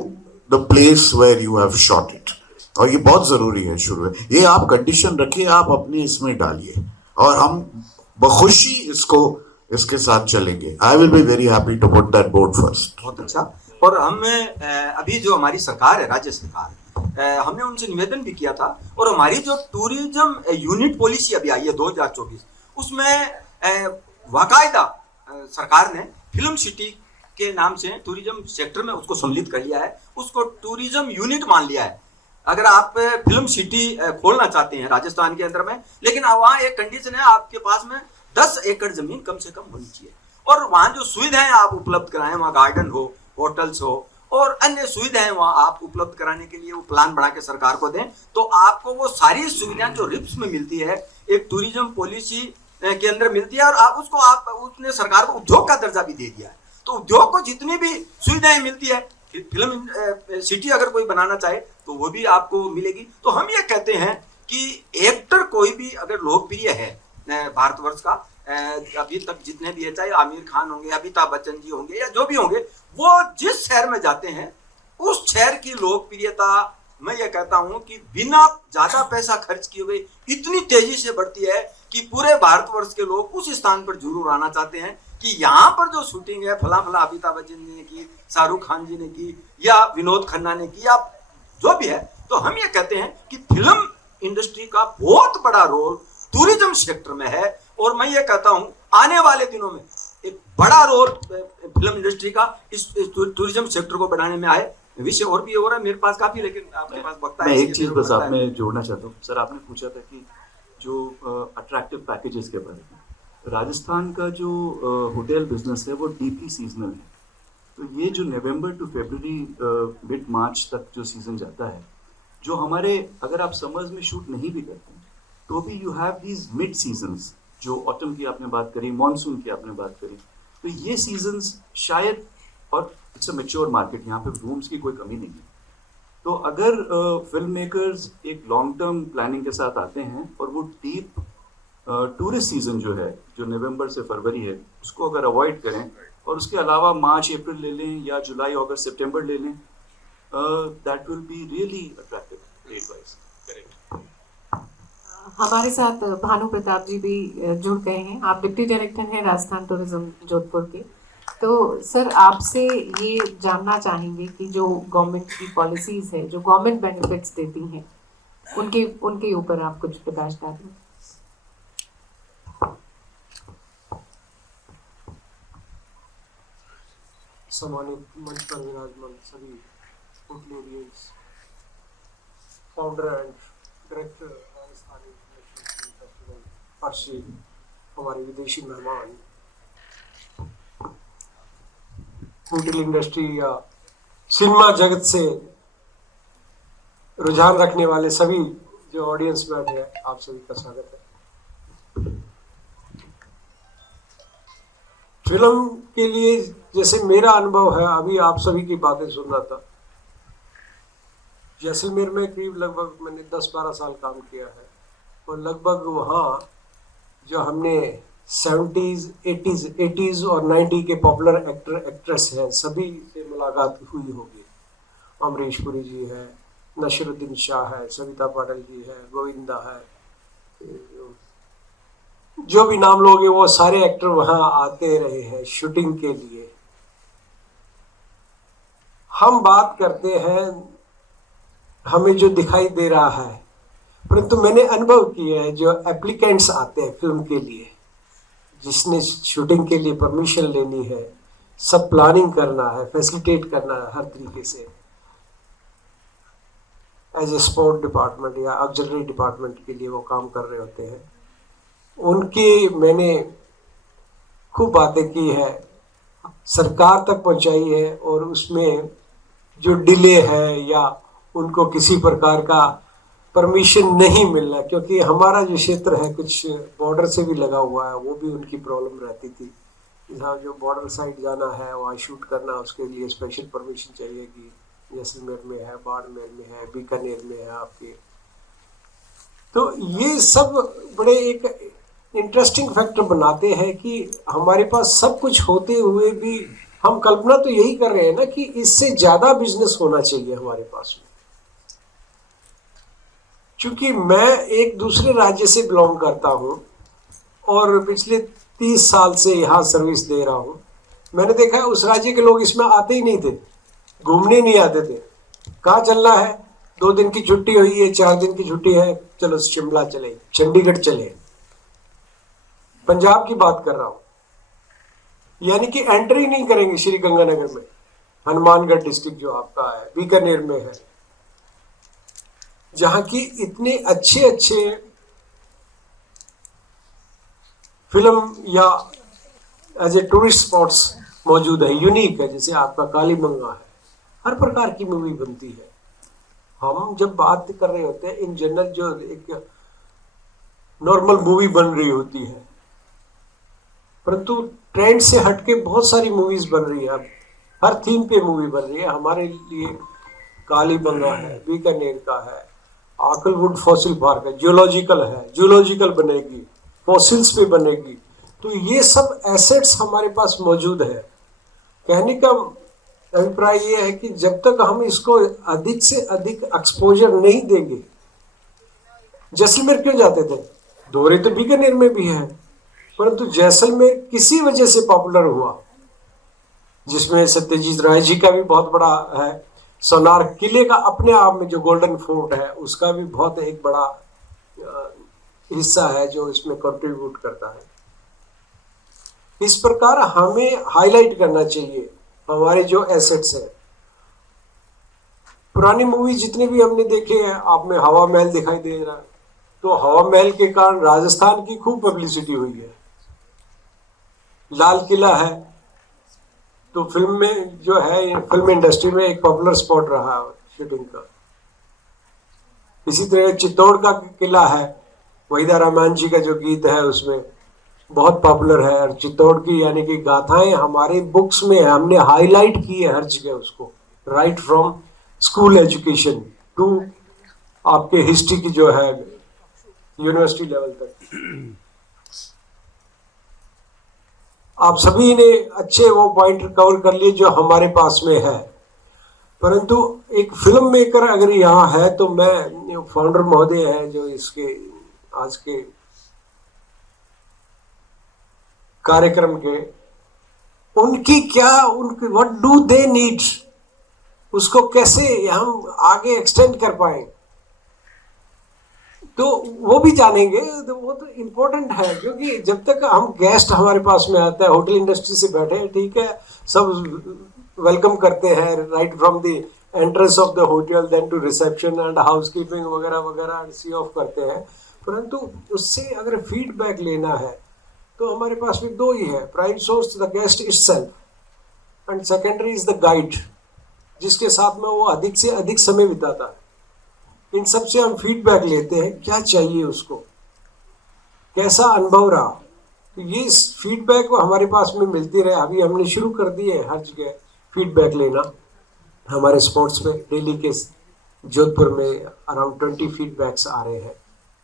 the place where you have shot it. और ये बहुत जरूरी है शुरू में, ये आप कंडीशन रखिए, आप अपने इसमें डालिए, और हम बखुशी इसके साथ चलेंगे. I will be very happy to put that board first. बहुत अच्छा. और हम अभी जो हमारी सरकार है, राज्य सरकार, हमने उनसे निवेदन भी किया था, और हमारी जो टूरिज्म यूनिट पॉलिसी अभी आई है 2024, उसमें बाकायदा सरकार ने फिल्म सिटी के नाम से टूरिज्म सेक्टर में उसको सम्मिलित कर लिया है, उसको टूरिज्म यूनिट मान लिया है. अगर आप फिल्म सिटी खोलना चाहते हैं राजस्थान के अंदर में, लेकिन वहाँ एक कंडीशन है, आपके पास में 10 एकड़ जमीन कम से कम होनी चाहिए, और वहाँ जो सुविधाएं आप उपलब्ध कराएं, वहाँ गार्डन हो, होटल्स हो और अन्य सुविधाएं वहाँ आप उपलब्ध कराने के लिए वो प्लान बना के सरकार को दें, तो आपको वो सारी सुविधाएं जो रिप्स में मिलती है, एक टूरिज्म पॉलिसी के अंदर मिलती है, और उसने सरकार को उद्योग का दर्जा भी दे दिया है. तो उद्योग को जितनी भी सुविधाएं मिलती है, फिल्म सिटी अगर कोई बनाना चाहे तो वो भी आपको मिलेगी. तो हम ये कहते हैं कि एक्टर कोई भी अगर लोकप्रिय है भारतवर्ष का, अभी तक जितने भी है, चाहे आमिर खान होंगे, अमिताभ बच्चन जी होंगे, या जो भी होंगे, वो जिस शहर में जाते हैं उस शहर की लोकप्रियता, मैं ये कहता हूं कि बिना ज्यादा पैसा खर्च किए हुए इतनी तेजी से बढ़ती है कि पूरे भारतवर्ष के लोग उस स्थान पर जरूर आना चाहते हैं कि यहाँ पर जो शूटिंग है फला फला अमिताभ बच्चन जी ने की, शाहरुख खान जी ने की, या विनोद खन्ना ने की, या जो भी है. तो हम ये कहते हैं कि फिल्म इंडस्ट्री का बहुत बड़ा रोल टूरिज्म सेक्टर में है, और मैं ये कहता हूं आने वाले दिनों में एक बड़ा रोल फिल्म इंडस्ट्री का इस टूरिज्म सेक्टर को बढ़ाने में आए. विषय और भी हो रहा है मेरे पास काफी, लेकिन आपके पास वक्त है. मैं एक चीज बस आप में जोड़ना चाहता हूँ सर, आपने पूछा था कि जो अट्रैक्टिव पैकेजेस के बारे में, राजस्थान का जो होटल बिजनेस है वो डीपली सीजनल है. तो ये जो नवंबर टू फरवरी मिड मार्च तक जो सीजन जाता है, जो हमारे, अगर आप समर्स में शूट नहीं भी करते हैं तो भी you have these mid seasons, जो ऑटम की आपने बात करी, मानसून की आपने बात करी, तो ये सीजन्स शायद, और इट्स अ मैच्योर मार्केट, यहाँ पे रूम्स की कोई कमी नहीं है. तो अगर फिल्म मेकर्स एक लॉन्ग टर्म प्लानिंग के साथ आते हैं और वो डीप टूरिस्ट सीजन जो है, जो नवंबर से फरवरी है, उसको अगर अवॉइड करें और उसके अलावा मार्च अप्रैल ले लें या जुलाई अगस्त सितंबर ले लें, that will be really attractive rate wise. हमारे साथ भानु प्रताप जी भी जुड़ गए हैं. आप डिप्टी डायरेक्टर हैं राजस्थान टूरिज्म जोधपुर के. तो सर, आपसे ये जानना चाहेंगे कि जो गवर्नमेंट की पॉलिसीज है, जो गवर्नमेंट बेनिफिट्स देती हैं, उनके ऊपर आप कुछ प्रकाश डालें. सम्मानित मंच पर विराजमान सभी hotel audience, founder and director Rajasthan international film festival, पर्शी, हमारे विदेशी मेहमान, होटल इंडस्ट्री या सिनेमा जगत से रुझान रखने वाले सभी जो ऑडियंस बैठे हैं, आप सभी का स्वागत है. फिल्म के लिए जैसे मेरा अनुभव है, अभी आप सभी की बातें सुन रहा था, जैसलमेर में करीब लगभग मैंने 10-12 साल काम किया है, और लगभग वहाँ जो हमने 70s, 80s और 90 के पॉपुलर एक्टर एक्ट्रेस हैं, सभी से मुलाकात हुई होगी। अमरीश पुरी जी है, नसीरुद्दीन शाह है, सविता पाटिल जी है, गोविंदा है, जो भी नाम लोगे वो सारे एक्टर वहां आते रहे हैं शूटिंग के लिए। हम बात करते हैं हमें जो दिखाई दे रहा है, परंतु मैंने अनुभव किया है जो एप्लीकेंट्स आते हैं फिल्म के लिए, जिसने शूटिंग के लिए परमिशन लेनी है, सब प्लानिंग करना है, फैसिलिटेट करना है हर तरीके से, एज ए स्पोर्ट डिपार्टमेंट या ऑक्सिलरी डिपार्टमेंट के लिए वो काम कर रहे होते हैं। उनकी मैंने खूब बातें की है, सरकार तक पहुंचाई है, और उसमें जो डिले है या उनको किसी प्रकार का परमिशन नहीं मिलना, क्योंकि हमारा जो क्षेत्र है कुछ बॉर्डर से भी लगा हुआ है, वो भी उनकी प्रॉब्लम रहती थी। जहाँ जो बॉर्डर साइड जाना है वहाँ शूट करना, उसके लिए स्पेशल परमिशन चाहिए कि जैसलमेर में है, बाड़मेर में है, बीकानेर में है आपके। तो ये सब बड़े एक इंटरेस्टिंग फैक्टर बनाते हैं कि हमारे पास सब कुछ होते हुए भी हम कल्पना तो यही कर रहे हैं ना कि इससे ज्यादा बिजनेस होना चाहिए हमारे पास में। क्योंकि मैं एक दूसरे राज्य से बिलोंग करता हूँ और पिछले 30 साल से यहाँ सर्विस दे रहा हूँ। मैंने देखा है उस राज्य के लोग इसमें आते ही नहीं थे, घूमने नहीं आते थे। कहाँ चलना है, 2 दिन की छुट्टी हुई है, 4 दिन की छुट्टी है, चलो शिमला चले, चंडीगढ़ चले। पंजाब की बात कर रहा हूँ, यानी कि एंट्री नहीं करेंगे श्री गंगानगर में, हनुमानगढ़ डिस्ट्रिक्ट जो आपका है, बीकानेर में है, जहां की इतने अच्छे अच्छे फिल्म या एज ए टूरिस्ट स्पॉट्स मौजूद है, यूनिक है। जैसे आपका कालीबंगा है, हर प्रकार की मूवी बनती है। हम जब बात कर रहे होते हैं इन जनरल, जो एक नॉर्मल मूवी बन रही होती है, परंतु ट्रेंड से हटके बहुत सारी मूवीज बन रही है। अब हर थीम पे मूवी बन रही है। हमारे लिए कालीबंगा है, बीकानेर का है, आकलवुड फॉसिल पार्क है, जूलॉजिकल बनेगी, फॉसिल्स पे बनेगी। तो ये सब एसेट्स हमारे पास मौजूद है। कहने का अभिप्राय ये है कि जब तक हम इसको अधिक से अधिक एक्सपोजर नहीं देंगे, जैसलमेर क्यों जाते थे, दौरे तो बीकानेर में भी है, परंतु जैसलमेर किसी वजह से पॉपुलर हुआ, जिसमें सत्यजीत राय जी का भी बहुत बड़ा है। सोनार किले का अपने आप में जो गोल्डन फोर्ट है उसका भी बहुत एक बड़ा हिस्सा है जो इसमें कंट्रीब्यूट करता है। इस प्रकार हमें हाईलाइट करना चाहिए हमारे जो एसेट्स हैं। पुरानी मूवी जितने भी हमने देखे हैं, आप में हवा महल दिखाई दे रहा है, तो हवा महल के कारण राजस्थान की खूब पब्लिसिटी हुई है। लाल किला है, तो फिल्म में जो है, फिल्म इंडस्ट्री में एक पॉपुलर स्पॉट रहा शूटिंग का। इसी तरह चित्तौड़ का किला है, वहीदा रहमान जी का जो गीत है उसमें बहुत पॉपुलर है। और चित्तौड़ की यानी कि गाथाएं हमारे बुक्स में हमने हाईलाइट की है हर जगह उसको, right from school education to आपके हिस्ट्री की जो है यूनिवर्सिटी लेवल तक। आप सभी ने अच्छे वो पॉइंट कवर कर लिए जो हमारे पास में है। परंतु एक फिल्म मेकर अगर यहाँ है तो मैं, फाउंडर महोदय है जो इसके आज के कार्यक्रम के, उनकी व्हाट डू दे नीड, उसको कैसे हम आगे एक्सटेंड कर पाए, तो वो भी जानेंगे। तो वो तो इम्पोर्टेंट है, क्योंकि जब तक हम गेस्ट हमारे पास में आता है, होटल इंडस्ट्री से बैठे हैं, ठीक है, सब वेलकम करते हैं right from the entrance of the hotel then to reception and housekeeping वगैरह वगैरह सी ऑफ करते हैं। परंतु उससे अगर फीडबैक लेना है तो हमारे पास में 2 ही है, prime source the guest itself and secondary is the guide, जिसके साथ में वो अधिक से अधिक समय बिताता है। इन सब से हम फीडबैक लेते हैं, क्या चाहिए उसको, कैसा अनुभव रहा। तो ये फीडबैक हमारे पास में मिलती रहे। अभी हमने शुरू कर दिए हर जगह फीडबैक लेना। हमारे स्पॉट्स में डेली के जोधपुर में अराउंड 20 फीडबैक्स आ रहे हैं,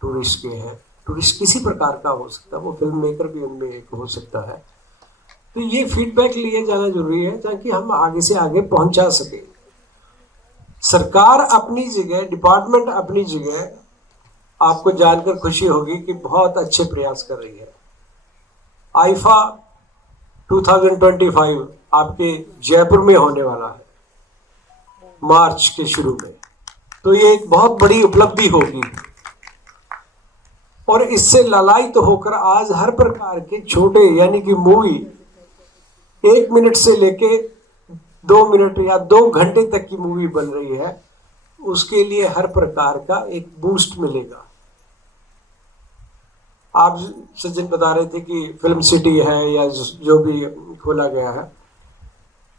टूरिस्ट के हैं, टूरिस्ट किसी प्रकार का हो सकता है, वो फिल्म मेकर भी उनमें एक हो सकता है। तो ये फीडबैक लिए जाना जरूरी है ताकि हम आगे से आगे पहुंचा सके। सरकार अपनी जगह, डिपार्टमेंट अपनी जगह, आपको जानकर खुशी होगी कि बहुत अच्छे प्रयास कर रही है। आईफा 2025 आपके जयपुर में होने वाला है मार्च के शुरू में, तो ये एक बहुत बड़ी उपलब्धि होगी। और इससे ललायित तो होकर आज हर प्रकार के छोटे यानी कि मूवी 1 मिनट से लेके 2 मिनट या 2 घंटे तक की मूवी बन रही है, उसके लिए हर प्रकार का एक बूस्ट मिलेगा। आप सज्जन बता रहे थे कि फिल्म सिटी है या जो भी खोला गया है।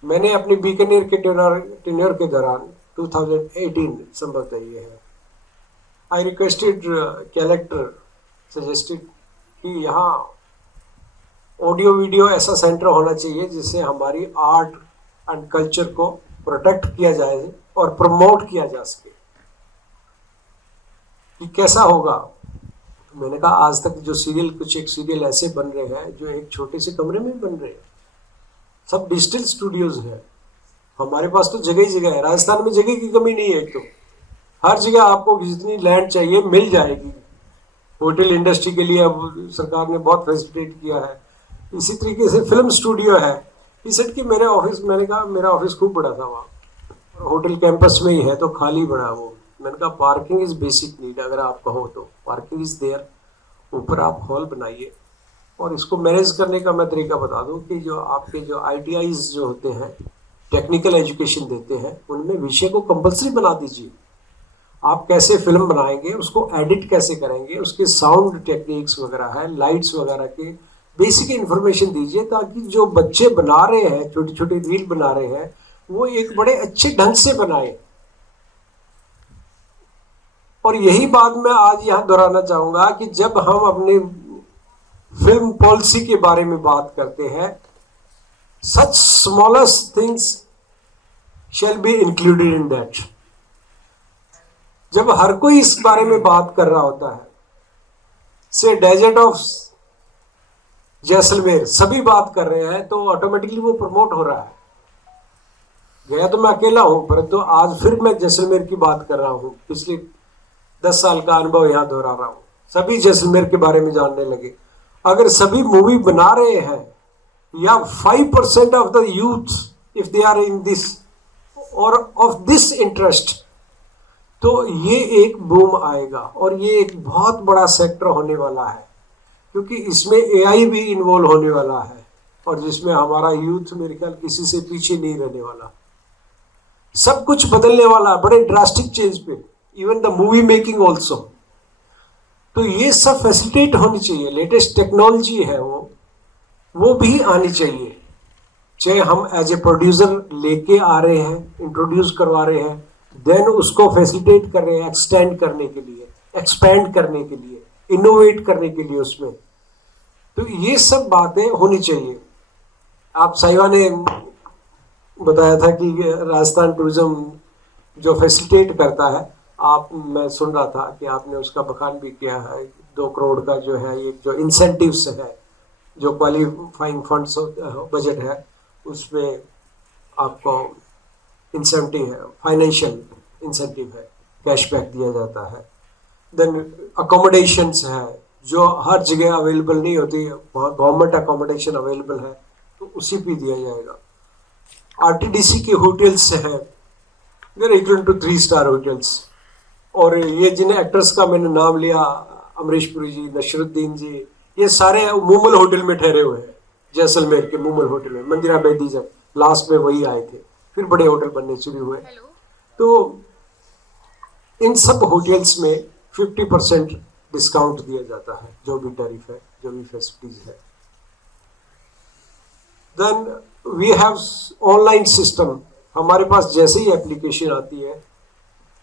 मैंने अपनी बीकानेर के टेन्योर के दौरान 2018 संभवतः ये है, आई रिक्वेस्टेड कलेक्टर सजेस्टेड कि यहाँ ऑडियो वीडियो ऐसा सेंटर होना चाहिए जिससे हमारी आर्ट एंड कल्चर को प्रोटेक्ट किया जाए और प्रमोट किया जा सके। कि कैसा होगा, मैंने कहा आज तक जो सीरियल, कुछ एक सीरियल ऐसे बन रहे हैं जो एक छोटे से कमरे में बन रहे हैं, सब डिजिटल स्टूडियोज है। हमारे पास तो जगह ही जगह है, राजस्थान में जगह की कमी नहीं है। एक तो हर जगह आपको जितनी लैंड चाहिए मिल जाएगी। होटल इंडस्ट्री के लिए अब सरकार ने बहुत फैसिलिटेट किया है। इसी तरीके से फिल्म स्टूडियो है। इस सेट की मेरे ऑफिस, मैंने कहा मेरा ऑफिस खूब बड़ा था वहाँ, होटल कैंपस में ही है तो खाली बड़ा वो। मैंने कहा पार्किंग इज बेसिक नीड, अगर आप कहो तो पार्किंग इज देयर, ऊपर आप हॉल बनाइए। और इसको मैनेज करने का मैं तरीका बता दूं कि जो आपके जो ITIs जो होते हैं, टेक्निकल एजुकेशन देते हैं, उनमें विषय को कंपलसरी बना दीजिए। आप कैसे फिल्म बनाएंगे, उसको एडिट कैसे करेंगे, उसके साउंड टेक्निक्स वगैरह है, लाइट्स वगैरह के बेसिक इन्फॉर्मेशन दीजिए, ताकि जो बच्चे बना रहे हैं, छोटी छोटी रील बना रहे हैं, वो एक बड़े अच्छे ढंग से बनाए। और यही बात मैं आज यहाँ दोहराना चाहूंगा कि जब हम अपने फिल्म पॉलिसी के बारे में बात करते हैं, such smallest things shall be included in that. जब हर कोई इस बारे में बात कर रहा होता है, से डेजर्ट ऑफ जैसलमेर सभी बात कर रहे हैं, तो ऑटोमेटिकली वो प्रमोट हो रहा है। गया तो मैं अकेला हूं, परंतु आज फिर मैं जैसलमेर की बात कर रहा हूं। पिछले 10 साल का अनुभव यहां दोहरा रहा हूं। सभी जैसलमेर के बारे में जानने लगे। अगर सभी मूवी बना रहे हैं, या 5% of the youth if they are in this or of this interest, तो ये एक बूम आएगा और ये एक बहुत बड़ा सेक्टर होने वाला है, क्योंकि इसमें AI भी इन्वॉल्व होने वाला है, और जिसमें हमारा यूथ मेरे ख्याल किसी से पीछे नहीं रहने वाला। सब कुछ बदलने वाला, बड़े ड्रास्टिक चेंज पे, even the movie making also. तो ये सब फैसिलिटेट होनी चाहिए। लेटेस्ट टेक्नोलॉजी है वो भी आनी चाहिए। चाहे हम एज ए प्रोड्यूसर लेके आ रहे हैं, इंट्रोड्यूस करवा रहे हैं, देन उसको फैसिलिटेट कर रहे हैं, एक्सटेंड करने के लिए, एक्सपैंड करने के लिए, इनोवेट करने के लिए उसमें। तो ये सब बातें होनी चाहिए। आप साहिबा ने बताया था कि राजस्थान टूरिज्म जो फैसिलिटेट करता है, मैं सुन रहा था कि आपने उसका बखान भी किया है। 2 करोड़ का जो है ये जो इंसेंटिव्स है, जो क्वालिफाइंग फंड्स बजट है, उसमें आपको इंसेंटिव है, फाइनेंशियल इंसेंटिव है, कैशबैक दिया जाता है। देन अकोमोडेशंस है जो हर जगह अवेलेबल नहीं होती, वहाँ गवर्नमेंट अकोमोडेशन अवेलेबल है तो उसी पे दिया जाएगा। RTDC के होटल्स हैं, they are equal to 3 star hotels. और ये जिन एक्टर्स का मैंने नाम लिया, अमरीश पुरी जी, नशरुद्दीन जी, ये सारे मूमल होटल में ठहरे हुए हैं, जैसलमेर के मूमल होटल में। मंदिरा बेदी जब लास्ट में वही आए थे, फिर बड़े होटल बनने शुरू हुए। तो इन सब होटल्स में 50% डिस्काउंट दिया जाता है, जो भी टैरिफ है, जो भी फैसिलिटीज है। Then we have online system. हमारे पास जैसे ही एप्लीकेशन आती है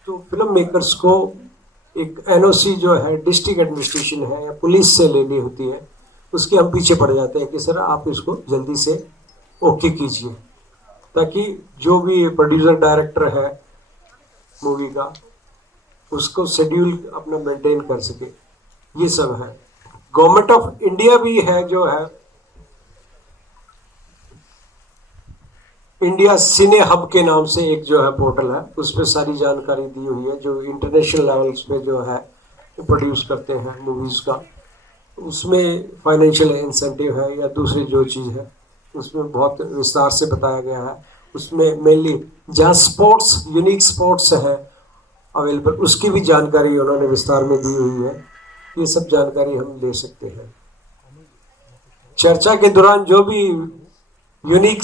तो फिल्म मेकर्स को एक NOC जो है डिस्ट्रिक्ट एडमिनिस्ट्रेशन है या पुलिस से लेनी होती है, उसके हम पीछे पड़ जाते हैं कि सर आप इसको जल्दी से ओके कीजिए, ताकि जो भी प्रोड्यूसर डायरेक्टर है मूवी का, उसको शेड्यूल अपना मेंटेन कर सके। ये सब है। गवर्नमेंट ऑफ इंडिया भी है जो है इंडिया सिने हब के नाम से एक जो है पोर्टल है, उस पर सारी जानकारी दी हुई है जो इंटरनेशनल लेवल्स पे जो है प्रोड्यूस करते हैं मूवीज़ का। उसमें फाइनेंशियल इंसेंटिव है या दूसरी जो चीज़ है उसमें बहुत विस्तार से बताया गया है। उसमें मेनली जहाँ स्पोर्ट्स यूनिक स्पोर्ट्स है अवेलेबल, उसकी भी जानकारी उन्होंने विस्तार में दी हुई है। ये सब जानकारी हम ले सकते हैं। चर्चा के दौरान जो भी यूनिक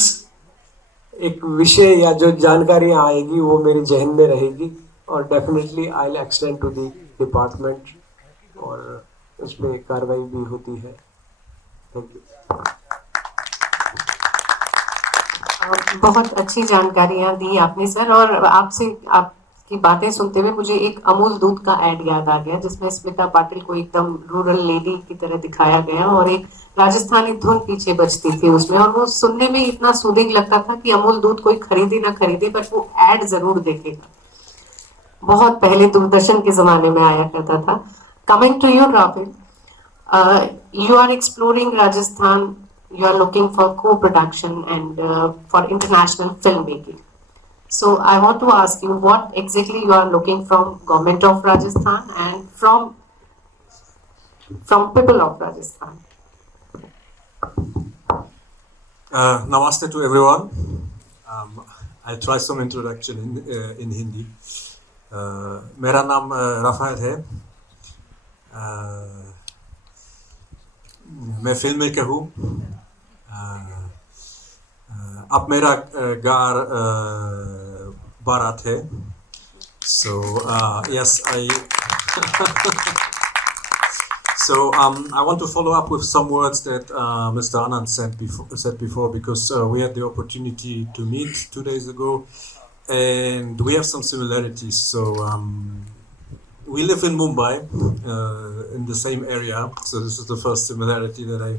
एक विषय या जो जानकारियाँ आएगी वो मेरे जहन में रहेगी और definitely I will extend to the department और उसमें कार्रवाई भी होती है। Thank you. बहुत अच्छी जानकारियां दी आपने सर, और आपकी बातें सुनते हुए मुझे एक अमूल दूध का ऐड याद आ गया जिसमें स्मिता पाटिल को एकदम रूरल लेडी की तरह दिखाया गया और एक राजस्थानी धुन पीछे बजती थी उसमें, और वो सुनने में इतना सूदिंग लगता था कि अमूल दूध कोई खरीदे ना खरीदे पर वो ऐड जरूर देखेगा। बहुत पहले दूरदर्शन के जमाने में आया करता था। Coming to you Rahul, you are exploring Rajasthan, you are looking for co-production and for international filmmaking. So I want to ask you what exactly you are looking from government of Rajasthan and from people of Rajasthan. Namaste to everyone. I'll try some introduction in Hindi. मेरा नाम रफ़ायत है। मैं film maker हूँ। अब मेरा घर बारात है। So yes, I want to follow up with some words that Mr. Anand said before because we had the opportunity to meet 2 days ago, and we have some similarities. So we live in Mumbai, in the same area. So this is the first similarity that I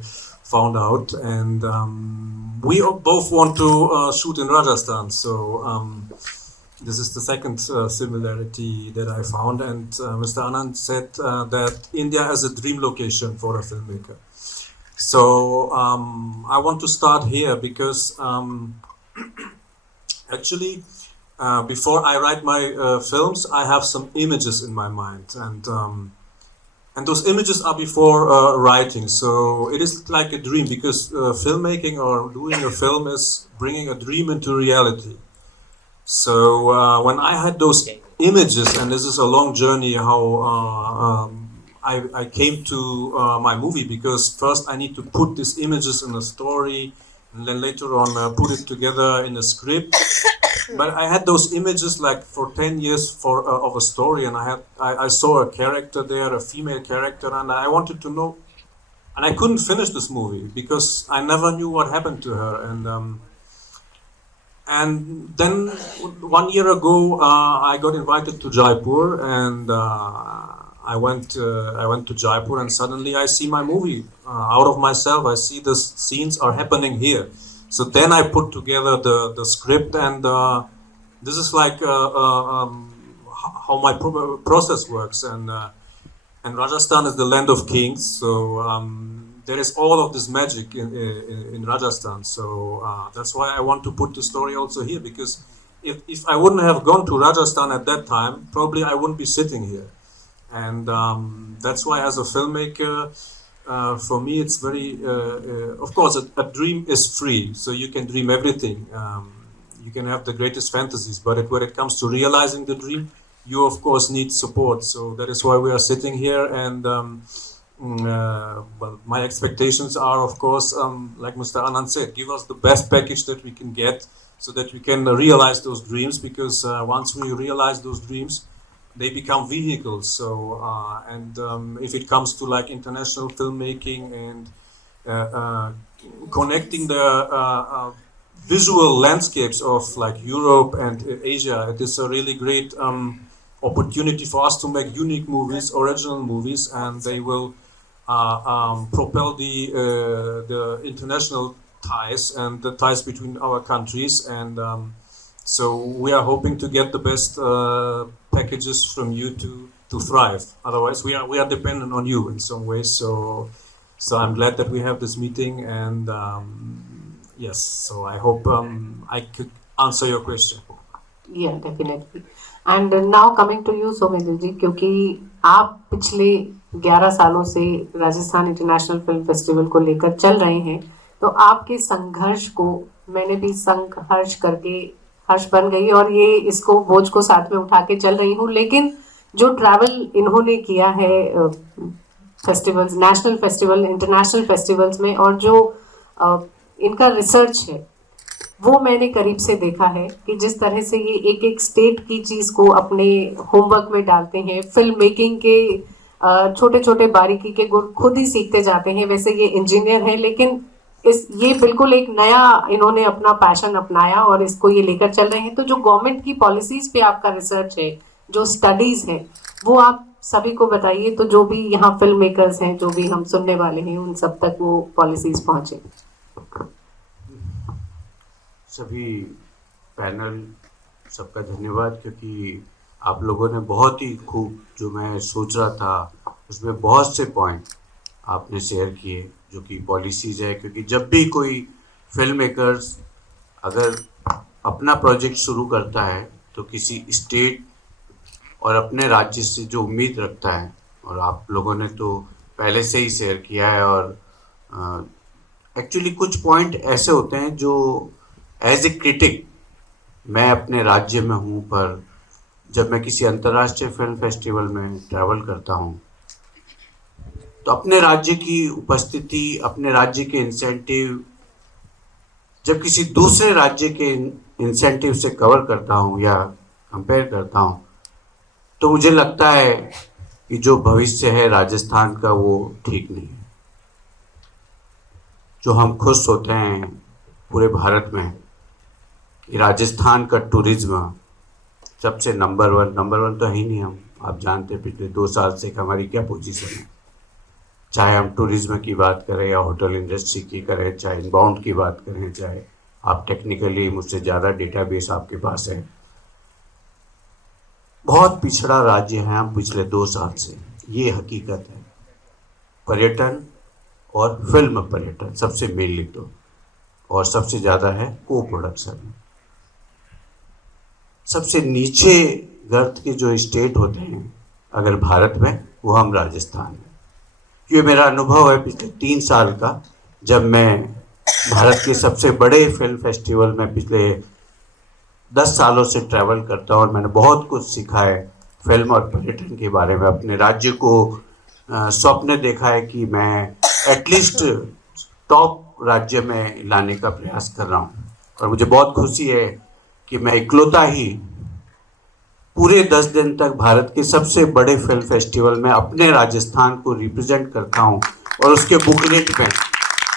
found out, and we both want to shoot in Rajasthan. So this is the second similarity that I found, and Mr. Anand said that India is a dream location for a filmmaker. So I want to start here because actually before I write my films, I have some images in my mind, and those images are before writing. So it is like a dream because filmmaking or doing a film is bringing a dream into reality. So when I had those images, and this is a long journey how I came to my movie, because first I need to put these images in a story, and then later on put it together in a script. But I had those images like for 10 years of a story, and I saw a character there, a female character, and I wanted to know, and I couldn't finish this movie because I never knew what happened to her. And then 1 year ago, I got invited to Jaipur, and I went to Jaipur, and suddenly I see my movie out of myself. I see the scenes are happening here. So then I put together the script, and this is like how my process works. And Rajasthan is the land of kings, so there is all of this magic in Rajasthan. So that's why I want to put the story also here, because if I wouldn't have gone to Rajasthan at that time, probably I wouldn't be sitting here. And that's why, as a filmmaker, for me, it's very, of course, a dream is free, so you can dream everything. You can have the greatest fantasies, but when it comes to realizing the dream, you, of course, need support. So that is why we are sitting here, and well, my expectations are, of course, like Mr. Anand said, give us the best package that we can get so that we can realize those dreams, because once we realize those dreams, they become vehicles. So if it comes to like international filmmaking and connecting the visual landscapes of like Europe and Asia, it is a really great opportunity for us to make unique movies, original movies, and they will propel the international ties and the ties between our countries. And so we are hoping to get the best packages from you to thrive. Otherwise, we are dependent on you in some ways. So I'm glad that we have this meeting, and yes. So I hope I could answer your question. Yeah, definitely. And now coming to you, Soumitra जी, क्योंकि आप पिछले 11 सालों से Rajasthan international film festival को लेकर चल रहे हैं, तो आपके संघर्ष को मैंने भी संघर्ष करके हर्ष बन गई और ये इसको बोझ को साथ में उठा के चल रही हूँ। लेकिन जो ट्रैवल इन्होंने किया है festivals, national festival, international festivals में, और जो इनका रिसर्च है वो मैंने करीब से देखा है कि जिस तरह से ये एक एक स्टेट की चीज़ को अपने होमवर्क में डालते हैं, फिल्म मेकिंग के छोटे छोटे बारीकी के गुण खुद ही सीखते जाते हैं। वैसे ये इंजीनियर हैं, लेकिन ये बिल्कुल एक नया इन्होंने अपना पैशन अपनाया और इसको ये लेकर चल रहे हैं। तो जो गवर्नमेंट की पॉलिसीज पे आपका रिसर्च है, जो स्टडीज है, वो आप सभी को बताइए, तो जो भी यहाँ फिल्म मेकर्स हैं, जो भी हम सुनने वाले हैं, उन सब तक वो पॉलिसीज पहुँचे। सभी पैनल सबका धन्यवाद, क्योंकि आप लोगों ने बहुत ही खूब, जो मैं सोच रहा था उसमें बहुत से पॉइंट आपने शेयर किए जो कि पॉलिसीज़ है। क्योंकि जब भी कोई फिल्म मेकर्स अगर अपना प्रोजेक्ट शुरू करता है तो किसी स्टेट और अपने राज्य से जो उम्मीद रखता है, और आप लोगों ने तो पहले से ही शेयर किया है, और एक्चुअली कुछ पॉइंट ऐसे होते हैं जो एज ए क्रिटिक मैं अपने राज्य में हूँ, पर जब मैं किसी अंतर्राष्ट्रीय फिल्म फेस्टिवल में ट्रैवल करता हूँ तो अपने राज्य की उपस्थिति, अपने राज्य के इंसेंटिव जब किसी दूसरे राज्य के इंसेंटिव से कवर करता हूँ या कंपेयर करता हूँ, तो मुझे लगता है कि जो भविष्य है राजस्थान का वो ठीक नहीं है। जो हम खुश होते हैं पूरे भारत में कि राजस्थान का टूरिज्म सबसे नंबर वन तो है ही नहीं। हम, आप जानते हैं पिछले 2 साल से हमारी क्या पोजीशन है, चाहे हम टूरिज्म की बात करें या होटल इंडस्ट्री की करें, चाहे इनबाउंड की बात करें, चाहे आप टेक्निकली मुझसे ज़्यादा डेटाबेस आपके पास है। बहुत पिछड़ा राज्य है हम पिछले 2 साल से, ये हकीकत है। पर्यटन और फिल्म पर्यटन सबसे मेनली तो, और सबसे ज़्यादा है को प्रोडक्शन। सबसे नीचे गर्त के जो स्टेट होते हैं अगर भारत में, वो हम राजस्थान में। ये मेरा अनुभव है पिछले 3 साल का, जब मैं भारत के सबसे बड़े फिल्म फेस्टिवल में पिछले 10 सालों से ट्रैवल करता हूँ, और मैंने बहुत कुछ सीखा है फिल्म और पर्यटन के बारे में। अपने राज्य को स्वप्न देखा है कि मैं एटलीस्ट टॉप राज्य में लाने का प्रयास कर रहा हूँ, और मुझे बहुत खुशी है कि मैं इकलौता ही पूरे 10 दिन तक भारत के सबसे बड़े फिल्म फेस्टिवल में अपने राजस्थान को रिप्रेजेंट करता हूं। और उसके बुकलेट में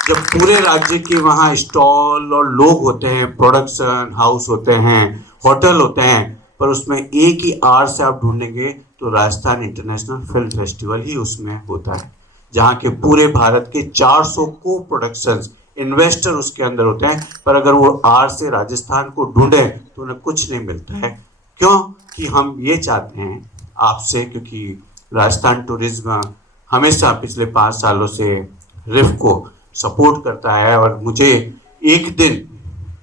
जब पूरे राज्य के वहाँ स्टॉल और लोग होते हैं, प्रोडक्शन हाउस होते हैं, होटल होते हैं, पर उसमें एक ही आर से आप ढूंढेंगे तो राजस्थान इंटरनेशनल फिल्म फेस्टिवल ही उसमें होता है, जहाँ के पूरे भारत के 400 को प्रोडक्शंस इन्वेस्टर उसके अंदर होते हैं। पर अगर वो आर से राजस्थान को ढूंढे तो उन्हें कुछ नहीं मिलता है। क्यों? कि हम ये चाहते हैं आपसे, क्योंकि राजस्थान टूरिज्म हमेशा पिछले 5 सालों से रिफ को सपोर्ट करता है, और मुझे एक दिन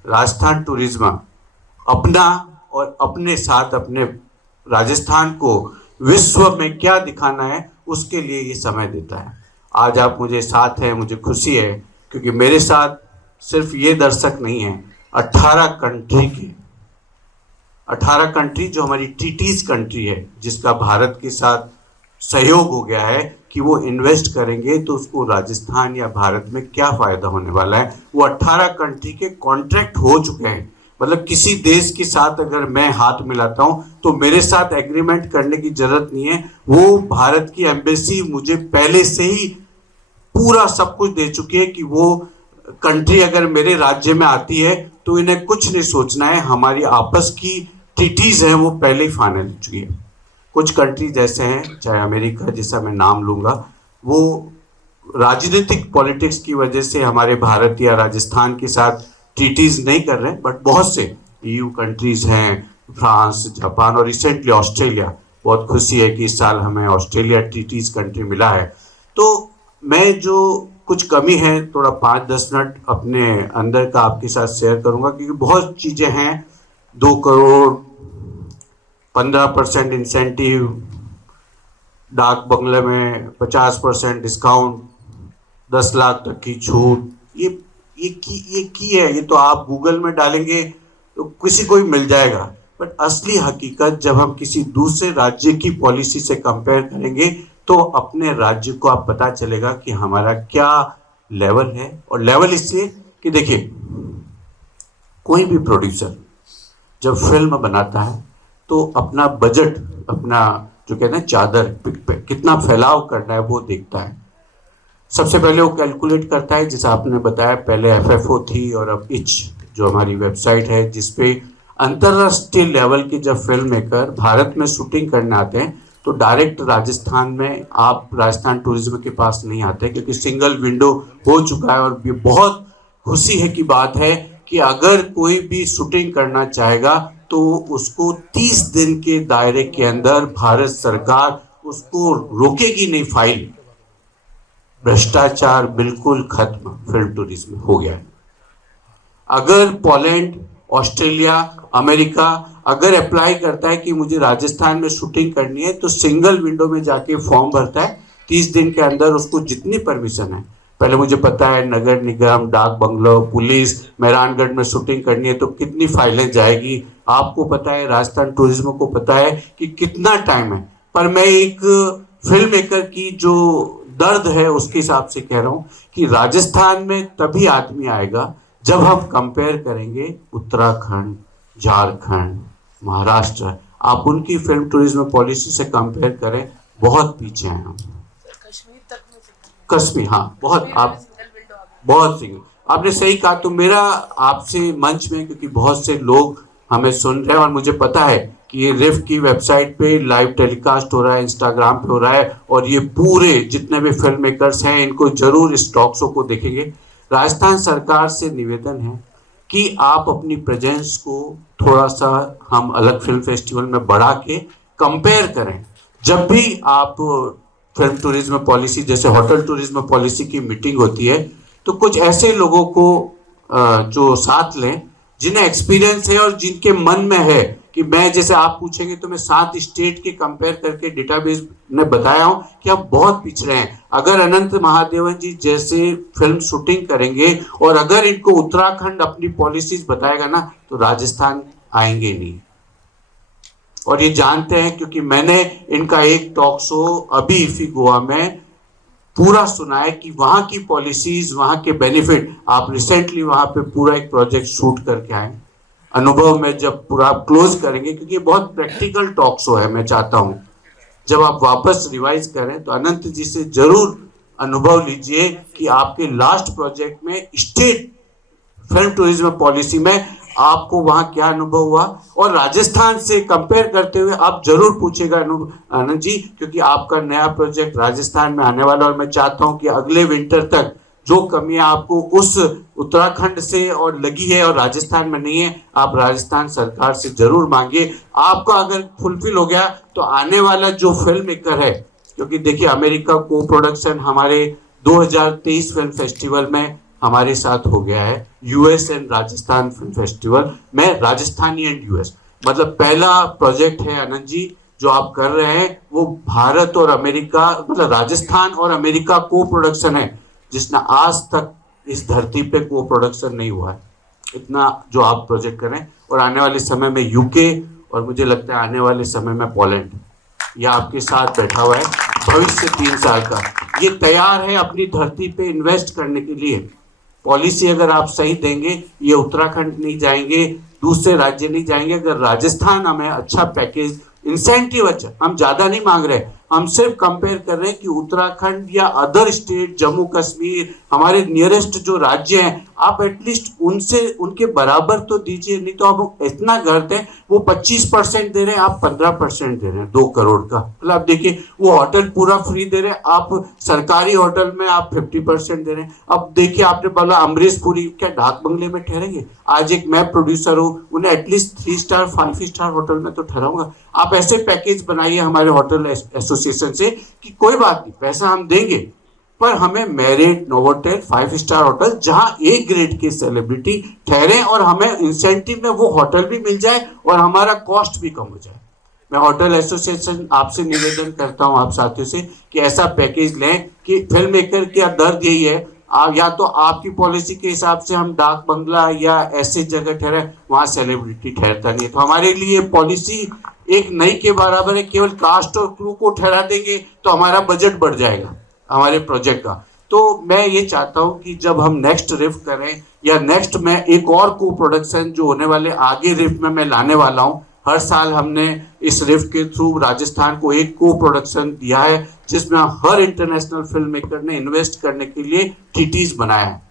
राजस्थान टूरिज्म अपना और अपने साथ अपने राजस्थान को विश्व में क्या दिखाना है उसके लिए ये समय देता है। आज आप मुझे साथ हैं, मुझे खुशी है, क्योंकि मेरे साथ सिर्फ ये दर्शक नहीं हैं, 18 कंट्री जो हमारी टीटीज कंट्री है, जिसका भारत के साथ सहयोग हो गया है कि वो इन्वेस्ट करेंगे तो उसको राजस्थान या भारत में क्या फ़ायदा होने वाला है। वो 18 कंट्री के कॉन्ट्रैक्ट हो चुके हैं। मतलब किसी देश के साथ अगर मैं हाथ मिलाता हूँ तो मेरे साथ एग्रीमेंट करने की ज़रूरत नहीं है। वो भारत की एम्बेसी मुझे पहले से ही पूरा सब कुछ दे चुकी है कि वो कंट्री अगर मेरे राज्य में आती है तो इन्हें कुछ नहीं सोचना है, हमारी आपस की ट्रीटीज़ हैं वो पहले ही फाइनल हो चुकी है। कुछ कंट्री जैसे हैं, चाहे अमेरिका जैसा मैं नाम लूँगा, वो राजनीतिक पॉलिटिक्स की वजह से हमारे भारत या राजस्थान के साथ ट्रीटीज़ नहीं कर रहे हैं, बट बहुत से EU कंट्रीज़ हैं, फ्रांस, जापान और रिसेंटली ऑस्ट्रेलिया, बहुत खुशी है कि इस साल हमें ऑस्ट्रेलिया टीटीज कंट्री मिला है। तो मैं जो कुछ कमी है थोड़ा 5-10 मिनट अपने अंदर का आपके साथ शेयर करूंगा, क्योंकि बहुत चीज़ें हैं। 2 करोड़ 15% इंसेंटिव, डाक बंगले में 50% डिस्काउंट, 10 लाख तक की छूट, ये की है। ये तो आप गूगल में डालेंगे तो किसी को भी मिल जाएगा, बट असली हकीकत जब हम किसी दूसरे राज्य की पॉलिसी से कंपेयर करेंगे तो अपने राज्य को आप पता चलेगा कि हमारा क्या लेवल है। और लेवल इसलिए कि देखिए, कोई भी प्रोड्यूसर जब फिल्म बनाता है तो अपना बजट, अपना जो कहते हैं चादर कितना फैलाव करना है वो देखता है। सबसे पहले वो कैलकुलेट करता है, जैसा आपने बताया पहले FFO थी और अब इच जो हमारी वेबसाइट है जिसपे अंतर्राष्ट्रीय लेवल के जब फिल्म मेकर भारत में शूटिंग करने आते हैं तो डायरेक्ट राजस्थान में आप राजस्थान टूरिज्म के पास नहीं आते, क्योंकि सिंगल विंडो हो चुका है। और ये बहुत खुशी है की बात है कि अगर कोई भी शूटिंग करना चाहेगा तो उसको 30 दिन के दायरे के अंदर भारत सरकार उसको रोकेगी नहीं। फाइल, भ्रष्टाचार बिल्कुल खत्म, फिल्म टूरिज्म हो गया है। अगर पोलैंड, ऑस्ट्रेलिया, अमेरिका अगर अप्लाई करता है कि मुझे राजस्थान में शूटिंग करनी है तो सिंगल विंडो में जाके फॉर्म भरता है, 30 दिन के अंदर उसको जितनी परमिशन है, पहले मुझे पता है नगर निगम, डाक बंगलो, पुलिस, मेहरानगढ़ में शूटिंग करनी है तो कितनी फाइलें जाएगी, आपको पता है, राजस्थान टूरिज्म को पता है कि कितना टाइम है। पर मैं एक फिल्म मेकर की जो दर्द है उसके हिसाब से कह रहा हूँ कि राजस्थान में तभी आदमी आएगा जब हम कंपेयर करेंगे उत्तराखंड, झारखंड, महाराष्ट्र। आप उनकी फिल्म टूरिज्म पॉलिसी से कंपेयर करें, बहुत पीछे हैं हम। कश्मीर, हाँ, बहुत सिंगल। आपने सही कहा। तो मेरा आपसे मंच में, क्योंकि बहुत से लोग हमें सुन रहे हैं और मुझे पता है कि ये रिफ की वेबसाइट पे लाइव टेलीकास्ट हो रहा है, इंस्टाग्राम पे हो रहा है, और ये पूरे जितने भी फिल्म मेकर्स हैं इनको जरूर इस टॉक शो को देखेंगे। राजस्थान सरकार से निवेदन है कि आप अपनी प्रेजेंस को थोड़ा सा हम अलग फिल्म फेस्टिवल में बढ़ा के कंपेयर करें। जब भी आप फिल्म टूरिज्म पॉलिसी, जैसे होटल टूरिज्म पॉलिसी की मीटिंग होती है, तो कुछ ऐसे लोगों को जो साथ लें जिन्हें एक्सपीरियंस है और जिनके मन में है कि मैं, जैसे आप पूछेंगे तो मैं 7 स्टेट के कंपेयर करके डेटाबेस में बताया हूं कि आप बहुत पिछड़े हैं। अगर अनंत महादेवन जी जैसे फिल्म शूटिंग करेंगे और अगर इनको उत्तराखंड अपनी पॉलिसीज बताएगा ना तो राजस्थान आएंगे नहीं। और ये जानते हैं क्योंकि मैंने इनका एक टॉक शो अभी इफी गोवा में पूरा सुना है कि वहां की पॉलिसीज, वहां के बेनिफिट। आप रिसेंटली वहां पे पूरा एक प्रोजेक्ट शूट करके आए। अनुभव में जब पूरा क्लोज करेंगे, क्योंकि ये बहुत प्रैक्टिकल टॉक शो है, मैं चाहता हूं जब आप वापस रिवाइज करें तो अनंत जी से जरूर अनुभव लीजिए कि आपके लास्ट प्रोजेक्ट में स्टेट फिल्म टूरिज्म पॉलिसी में आपको वहां क्या अनुभव हुआ, और राजस्थान से कंपेयर करते हुए आप जरूर पूछेगा आनंद जी, क्योंकि आपका नया प्रोजेक्ट राजस्थान में आने वाला। और मैं चाहता हूं कि अगले विंटर तक जो कमियां आपको उस उत्तराखंड से और लगी है और राजस्थान में नहीं है, आप राजस्थान सरकार से जरूर मांगिए। आपका अगर फुलफिल हो गया तो आने वाला जो फिल्म मेकर है, क्योंकि देखिए अमेरिका को प्रोडक्शन हमारे 2023 फिल्म फेस्टिवल में हमारे साथ हो गया है, US and Rajasthan film festival में, राजस्थानी एंड यूएस, मतलब पहला प्रोजेक्ट है आनंद जी जो आप कर रहे हैं वो भारत और अमेरिका, मतलब राजस्थान और अमेरिका को प्रोडक्शन है, जिसने आज तक इस धरती पे को प्रोडक्शन नहीं हुआ है, इतना जो आप प्रोजेक्ट करें। और आने वाले समय में यूके, और मुझे लगता है आने वाले समय में पोलैंड, यह आपके साथ बैठा हुआ है, भविष्य 3 साल का ये तैयार है अपनी धरती पे इन्वेस्ट करने के लिए। पॉलिसी अगर आप सही देंगे, ये उत्तराखंड नहीं जाएंगे, दूसरे राज्य नहीं जाएंगे। अगर राजस्थान हमें अच्छा पैकेज, इंसेंटिव अच्छा, हम ज्यादा नहीं मांग रहे, हम सिर्फ कंपेयर कर रहे हैं कि उत्तराखंड या अदर स्टेट, जम्मू कश्मीर, हमारे नियरेस्ट जो राज्य हैं, आप एटलीस्ट उनसे उनके बराबर तो दीजिए। नहीं तो आप इतना करते हैं, वो 25% दे रहे हैं, आप 15% दे रहे हैं 2 करोड़ का। मतलब आप देखिए, वो होटल पूरा फ्री दे रहे हैं, आप सरकारी होटल में आप 50% दे रहे हैं। अब देखिए, आपने बोला अमरीश पुरी क्या डाक बंगले में ठहरेंगे? आज एक मैं प्रोड्यूसर हूँ, उन्हें एटलीस्ट 3 स्टार 5 स्टार होटल में तो ठहराऊंगा। आप ऐसे पैकेज बनाइए हमारे होटल एसोसिएशन से कि कोई बात नहीं, पैसा हम देंगे, पर हमें मेरिट, नोवोटेल, 5 स्टार होटल जहां ए ग्रेड के सेलिब्रिटी ठहरे और हमें इंसेंटिव में वो होटल भी मिल जाए और हमारा कॉस्ट भी कम हो जाए। मैं होटल एसोसिएशन आपसे निवेदन करता हूं, आप साथियों से, कि ऐसा पैकेज लें कि फिल्म मेकर का दर्द यही है, या तो आपकी पॉलिसी के हिसाब से हम डाक बंगला या ऐसे जगह ठहरे, वहां सेलिब्रिटी ठहरता नहीं है। तो हमारे लिए पॉलिसी एक नई के बराबर है। केवल कास्ट और क्रू को ठहरा देंगे तो हमारा बजट बढ़ जाएगा हमारे प्रोजेक्ट का। तो मैं ये चाहता हूं कि जब हम नेक्स्ट रिफ करें या नेक्स्ट में एक और को प्रोडक्शन जो होने वाले आगे रिफ में मैं लाने वाला हूं, हर साल हमने इस रिफ के थ्रू राजस्थान को एक को प्रोडक्शन दिया है, जिसमें हर इंटरनेशनल फिल्म मेकर ने इन्वेस्ट करने के लिए ट्रीटीज बनाया है।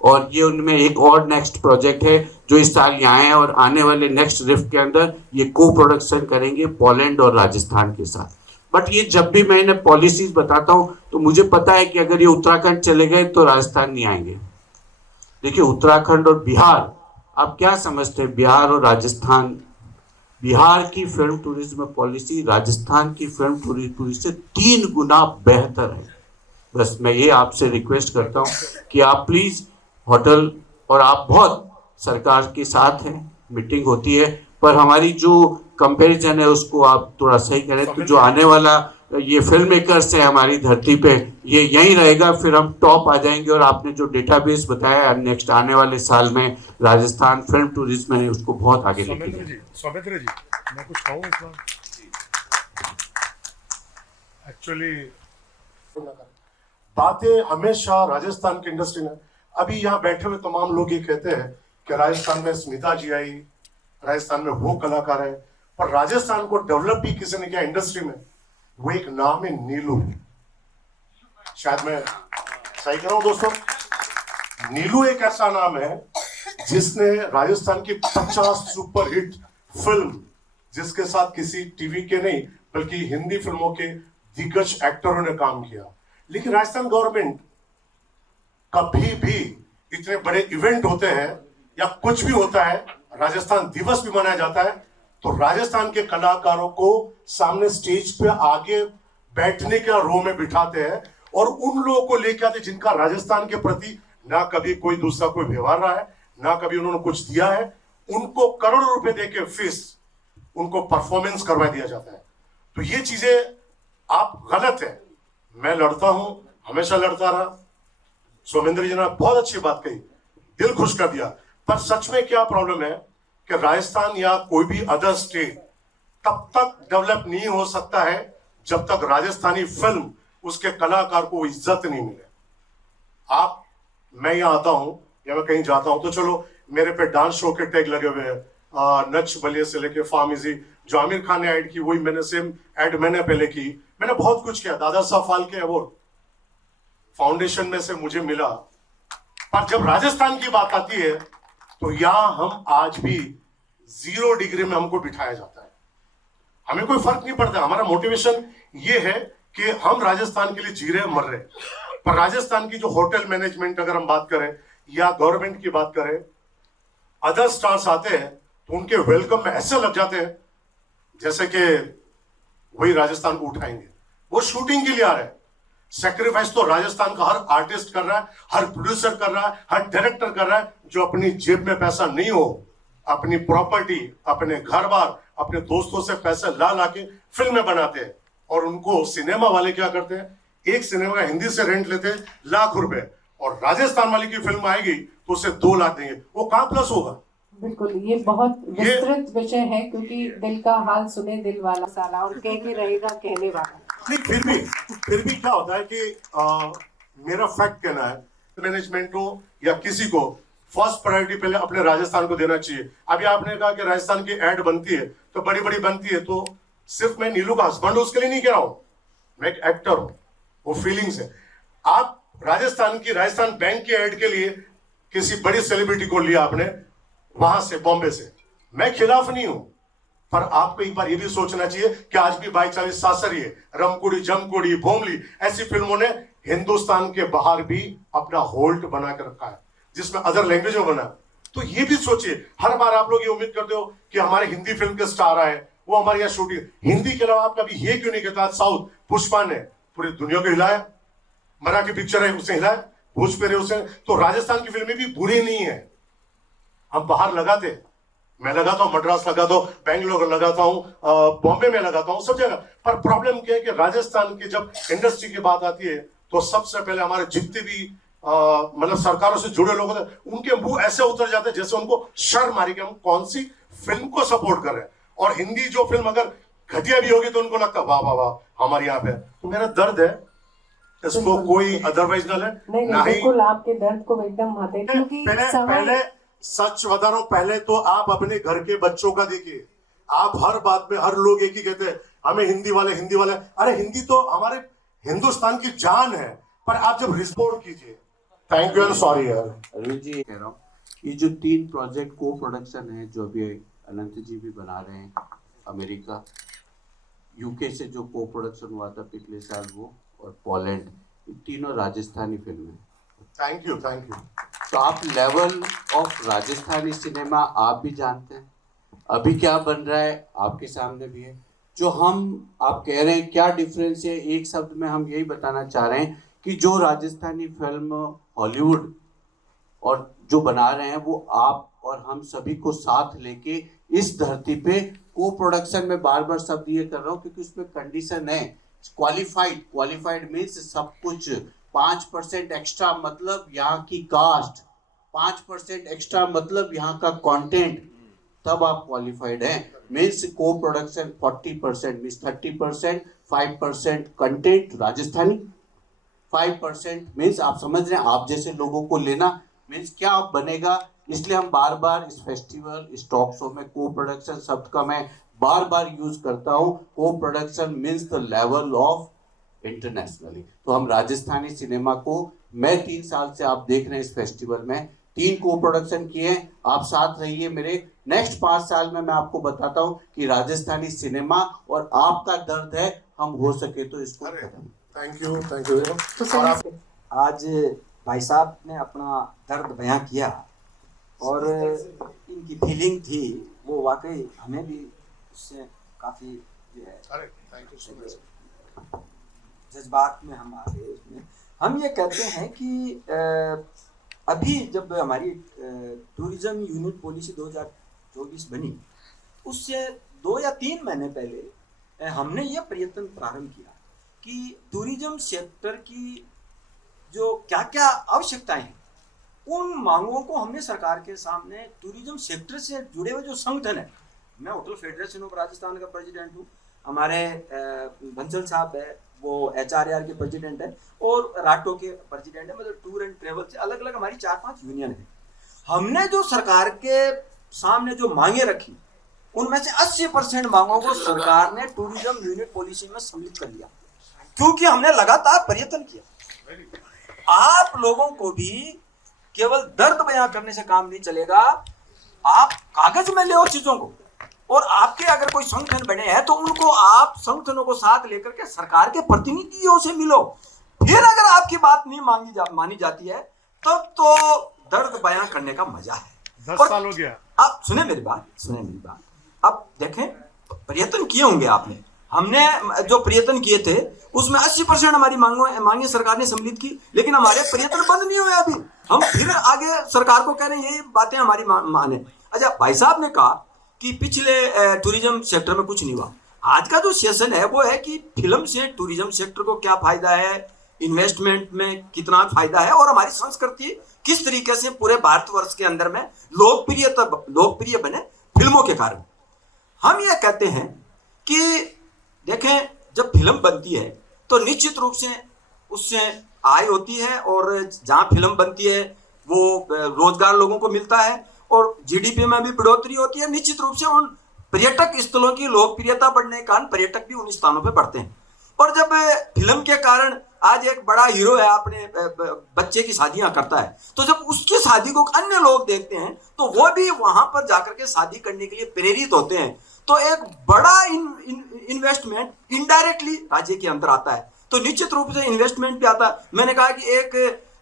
और ये उनमें एक और नेक्स्ट प्रोजेक्ट है जो इस साल यहाँ है, और आने वाले नेक्स्ट रिफ के अंदर ये को प्रोडक्शन करेंगे पोलैंड और राजस्थान के साथ। बट ये जब भी मैं इन्हें पॉलिसीज बताता हूँ तो मुझे पता है कि अगर ये उत्तराखंड चले गए तो राजस्थान नहीं आएंगे। देखिए, उत्तराखंड और बिहार, आप क्या समझते हैं? बिहार और राजस्थान, बिहार की फिल्म टूरिज्म पॉलिसी राजस्थान की फिल्म टूरिज्म से 3 गुना बेहतर है। बस मैं ये आपसे रिक्वेस्ट करता हूँ कि आप प्लीज होटल, और आप बहुत सरकार के साथ हैं, मीटिंग होती है, पर हमारी जो कंपैरिजन है उसको आप थोड़ा सही करें। तो जो आने वाला ये फिल्म मेकर्स है हमारी धरती पे, ये यहीं रहेगा, फिर हम टॉप आ जाएंगे। और आपने जो डेटाबेस बताया नेक्स्ट आने वाले साल में राजस्थान फिल्म टूरिज्म है, उसको बहुत आगे लेके जाएंगे। सौमित्र जी, मैं कुछ कहूँ इसमें? एक्चुअली बातें हमेशा राजस्थान की इंडस्ट्री में, अभी यहाँ बैठे हुए तमाम लोग ये कहते हैं कि राजस्थान में स्मिता जी आई, राजस्थान में वो कलाकार है, पर राजस्थान को डेवलप भी किसी ने किया इंडस्ट्री में, वो एक नाम है नीलू। शायद मैं सही कर रहा हूं दोस्तों? नीलू एक ऐसा नाम है जिसने राजस्थान की 50 सुपरहिट फिल्म, जिसके साथ किसी टीवी के नहीं बल्कि हिंदी फिल्मों के दिग्गज एक्टरों ने काम किया। लेकिन राजस्थान गवर्नमेंट कभी भी इतने बड़े इवेंट होते हैं या कुछ भी होता है, राजस्थान दिवस भी मनाया जाता है, तो राजस्थान के कलाकारों को सामने स्टेज पे आगे बैठने का रो में बिठाते हैं और उन लोगों को लेकर आते जिनका राजस्थान के प्रति ना कभी कोई दूसरा कोई व्यवहार रहा है, ना कभी उन्होंने कुछ दिया है, उनको करोड़ों रुपए देके फीस, उनको परफॉर्मेंस करवा दिया जाता है। तो ये चीजें आप गलत है। मैं लड़ता हूं, हमेशा लड़ता रहा। सोमेंद्र जी ने बहुत अच्छी बात कही, दिल खुश कर दिया। पर सच में क्या प्रॉब्लम है कि राजस्थान या कोई भी अदर स्टेट तब तक डेवलप नहीं हो सकता है जब तक राजस्थानी फिल्म, उसके कलाकार को इज्जत नहीं मिले। आप, मैं यहाँ आता हूं या मैं कहीं जाता हूं तो चलो मेरे पे डांस शो के टैग लगे हुए हैं, नच बलिए से लेके फार्म इजी, जो आमिर खान ने ऐड की वही मैंने सेम ऐड मैंने पहले की। मैंने बहुत कुछ किया, दादा साहब फाल्के अवार्ड फाउंडेशन में से मुझे मिला। पर जब राजस्थान की बात आती है तो यहां हम आज भी 0 डिग्री में हमको बिठाया जाता है। हमें कोई फर्क नहीं पड़ता। हमारा मोटिवेशन ये है कि हम राजस्थान के लिए जी रहे मर रहे। पर राजस्थान की जो होटल मैनेजमेंट अगर हम बात करें या गवर्नमेंट की बात करें, अदर स्टार्स आते हैं तो उनके वेलकम में ऐसे लग जाते हैं जैसे कि वही राजस्थान को उठाएंगे। वो शूटिंग के लिए आ रहे हैं। सेक्रीफाइस तो राजस्थान का हर आर्टिस्ट कर रहा है, हर प्रोड्यूसर कर रहा है, हर डायरेक्टर कर रहा है। जो अपनी जेब में पैसा नहीं हो, अपनी प्रॉपर्टी, अपने घर बार, अपने दोस्तों से पैसे ला ला के फिल्में बनाते हैं। और उनको सिनेमा वाले क्या करते हैं, एक सिनेमा का हिंदी से रेंट लेते हैं लाख रुपए, और राजस्थान वाले की फिल्म आएगी तो उसे 2 लाख देंगे। वो कहां प्लस होगा? बिल्कुल, ये बहुत विस्तृत विषय है, क्योंकि दिल का हाल सुने दिल वाला साला, और कह के रहेगा कहने वाला। नहीं, फिर भी क्या होता है कि मेरा फैक्ट कहना है, मैनेजमेंट को या किसी को फर्स्ट प्रायोरिटी पहले अपने राजस्थान को देना चाहिए। अभी आपने कहा कि राजस्थान की एड बनती है तो बड़ी बड़ी बनती है, तो सिर्फ मैं नीलू का हस्बैंड उसके लिए नहीं कह रहा हूं। मैं एक एक्टर हूं, वो फीलिंग्स है। आप राजस्थान बैंक के ऐड के लिए किसी बड़ी सेलिब्रिटी को लिया आपने वहां से, बॉम्बे से, मैं खिलाफ नहीं हूं, पर आपको एक बार ये भी सोचना चाहिए कि आज भी 22-40 सासरिये, रमकुड़ी, जमकुड़ी, भोमली ऐसी फिल्मों ने हिंदुस्तान के बाहर भी अपना होल्ड बना कर रखा है, जिसमें अदर लैंग्वेज में बना। तो ये भी सोचिए, हर बार आप लोग ये उम्मीद करते हो कि हमारे हिंदी फिल्म के स्टार आए, वो हमारे यहाँ शूटिंग, हिंदी के अलावा आप कभी ये क्यों नहीं कहता? साउथ पुष्पा ने पूरी दुनिया को हिलाया, मराठी पिक्चर है उसे हिलाया, भोजपुरी उसे। तो राजस्थान की फिल्में भी बुरी नहीं है, हम बाहर लगाते, मैं लगाता हूं, मद्रास लगाता हूं, बेंगलोर लगाता हूं, बॉम्बे में लगाता हूं, सब जगह। पर प्रॉब्लम क्या है कि राजस्थान की जब इंडस्ट्री की बात आती है तो सबसे पहले हमारे जितने भी मतलब सरकारों से जुड़े लोग होते हैं, उनके मुंह ऐसे उतर जाते हैं जैसे उनको शर्म आ रही कि हम कौन सी फिल्म को सपोर्ट कर रहे हैं। और हिंदी जो फिल्म अगर घटिया भी होगी तो उनको लगता है वाह वाह वाह हमारे यहाँ पे। तो मेरा दर्द है, इसको कोई अदरवाइज ना ले, नहीं, बिल्कुल आपके दर्द को एकदम माते, क्योंकि पहले सच बता रहा हूं, पहले तो आप अपने घर के बच्चों का देखिए। आप हर बात में, हर लोग एक ही कहते हैं हमें हिंदी वाले। अरे हिंदी तो हमारे हिंदुस्तान की जान है, पर आप जब रिपोर्ट कीजिए। थैंक यू एंड सॉरी यार। अरविंद जी कह रहा हूँ, ये जो 3 प्रोजेक्ट को प्रोडक्शन है जो अभी अनंत जी भी बना रहे हैं, अमेरिका, यूके से जो को प्रोडक्शन हुआ था पिछले साल वो, और पोलैंड, ये तीनों राजस्थानी फिल्म है। Thank you. तो आप लेवल ऑफ राजस्थानी सिनेमा आप भी जानते हैं, अभी क्या बन रहा है आपके सामने भी है। जो आप कह रहे हैं क्या डिफरेंस है, एक शब्द में हम यही बताना चाह रहे हैं कि जो राजस्थानी फिल्म हॉलीवुड और जो बना रहे हैं वो आप और हम सभी को साथ लेके इस धरती पे को प्रोडक्शन में बार शब्द ये कर रहा हूँ क्योंकि उसमें कंडीशन है क्वालिफाइड मीन्स सब कुछ। 5% एक्स्ट्रा मतलब यहाँ की कास्ट, 5% एक्स्ट्रा मतलब यहाँ का कंटेंट, तब आप क्वालिफाइड हैं। मीन्स को production 40% means 30%, 5% content Rajasthani, 5% means आप समझ रहे हैं, आप जैसे लोगों को लेना मीन्स क्या बनेगा। इसलिए हम बार इस फेस्टिवल, इस टॉक शो में को प्रोडक्शन शब्द का मैं बार यूज करता हूँ। को production means the level of internationally. तो हम राजस्थानी सिनेमा को, मैं 3 साल से आप देख रहे हैं इस फेस्टिवल में 3 को प्रोडक्शन किए हैं। आप साथ रहिए मेरे, नेक्स्ट 5 साल में मैं आपको बताता हूँ कि राजस्थानी सिनेमा और आपका दर्द है, हम हो सके तो इसको थैंक यू। आज भाई साहब ने अपना दर्द बयां किया और इनकी फीलिंग थी वो वाकई हमें भी उससे काफ़ी जो है जज्बात में हम आ गए। उसमें हम ये कहते हैं कि अभी जब हमारी टूरिज्म यूनिट पॉलिसी 2024 बनी, उससे 2 या 3 महीने पहले हमने ये प्रयत्न प्रारंभ किया कि टूरिज्म सेक्टर की जो क्या क्या आवश्यकताएं हैं, उन मांगों को हमने सरकार के सामने, टूरिज्म सेक्टर से जुड़े हुए जो संगठन है, मैं होटल फेडरेशन ऑफ राजस्थान का प्रेसिडेंट हूँ, हमारे बंसल साहब है वो HRAR के प्रेसिडेंट है और राटो के प्रेसिडेंट है, मतलब टूर एंड ट्रेवल से अलग अलग हमारी 4-5 यूनियन है। हमने जो सरकार के सामने जो मांगे रखी, उनमें से 80% मांगों को सरकार ने टूरिज्म यूनिट पॉलिसी में सम्मिलित कर लिया, क्योंकि हमने लगातार प्रयत्न किया। आप लोगों को भी केवल दर्द बयां करने से काम नहीं चलेगा, आप कागज में ले चीजों को, और आपके अगर कोई संगठन बने हैं तो उनको आप संगठनों को साथ लेकर के सरकार के प्रतिनिधियों से मिलो। फिर अगर आपकी बात नहीं मानी जाती है तब तो दर्द बयां करने का मजा है। 10 साल हो गया। आप सुने मेरी बात। अब देखें, प्रयत्न किए होंगे आपने, हमने जो प्रयत्न किए थे उसमें 80% हमारी मांगे सरकार ने सम्मिलित की, लेकिन हमारे प्रयत्न बंद नहीं हुए। अभी हम फिर आगे सरकार को कह रहे हैं ये बातें हमारी माने। अच्छा, भाई साहब ने कहा कि पिछले टूरिज्म सेक्टर में कुछ नहीं हुआ। आज का जो सेशन है वो है कि फिल्म से टूरिज्म सेक्टर को क्या फायदा है, इन्वेस्टमेंट में कितना फायदा है, और हमारी संस्कृति किस तरीके से पूरे भारतवर्ष के अंदर में लोकप्रिय बने फिल्मों के कारण। हम ये कहते हैं कि देखें, जब फिल्म बनती है तो निश्चित रूप से उससे आय होती है, और जहाँ फिल्म बनती है वो रोजगार लोगों को मिलता है और GDP में भी बढ़ोतरी होती है। निश्चित रूप से उन पर्यटक स्थलों की लोकप्रियता बढ़ने के कारण पर्यटक भी उन स्थानों पर बढ़ते हैं। और जब फिल्म के कारण आज एक बड़ा हीरो है, अपने बच्चे की शादियां करता है, तो जब उसकी शादी को अन्य लोग देखते हैं तो वो भी वहां पर जाकर के शादी करने के लिए प्रेरित होते हैं। तो एक बड़ा इन्वेस्टमेंट इनडायरेक्टली राज्य के अंदर आता है। तो निश्चित रूप से इन्वेस्टमेंट भी आता है। मैंने कहा कि एक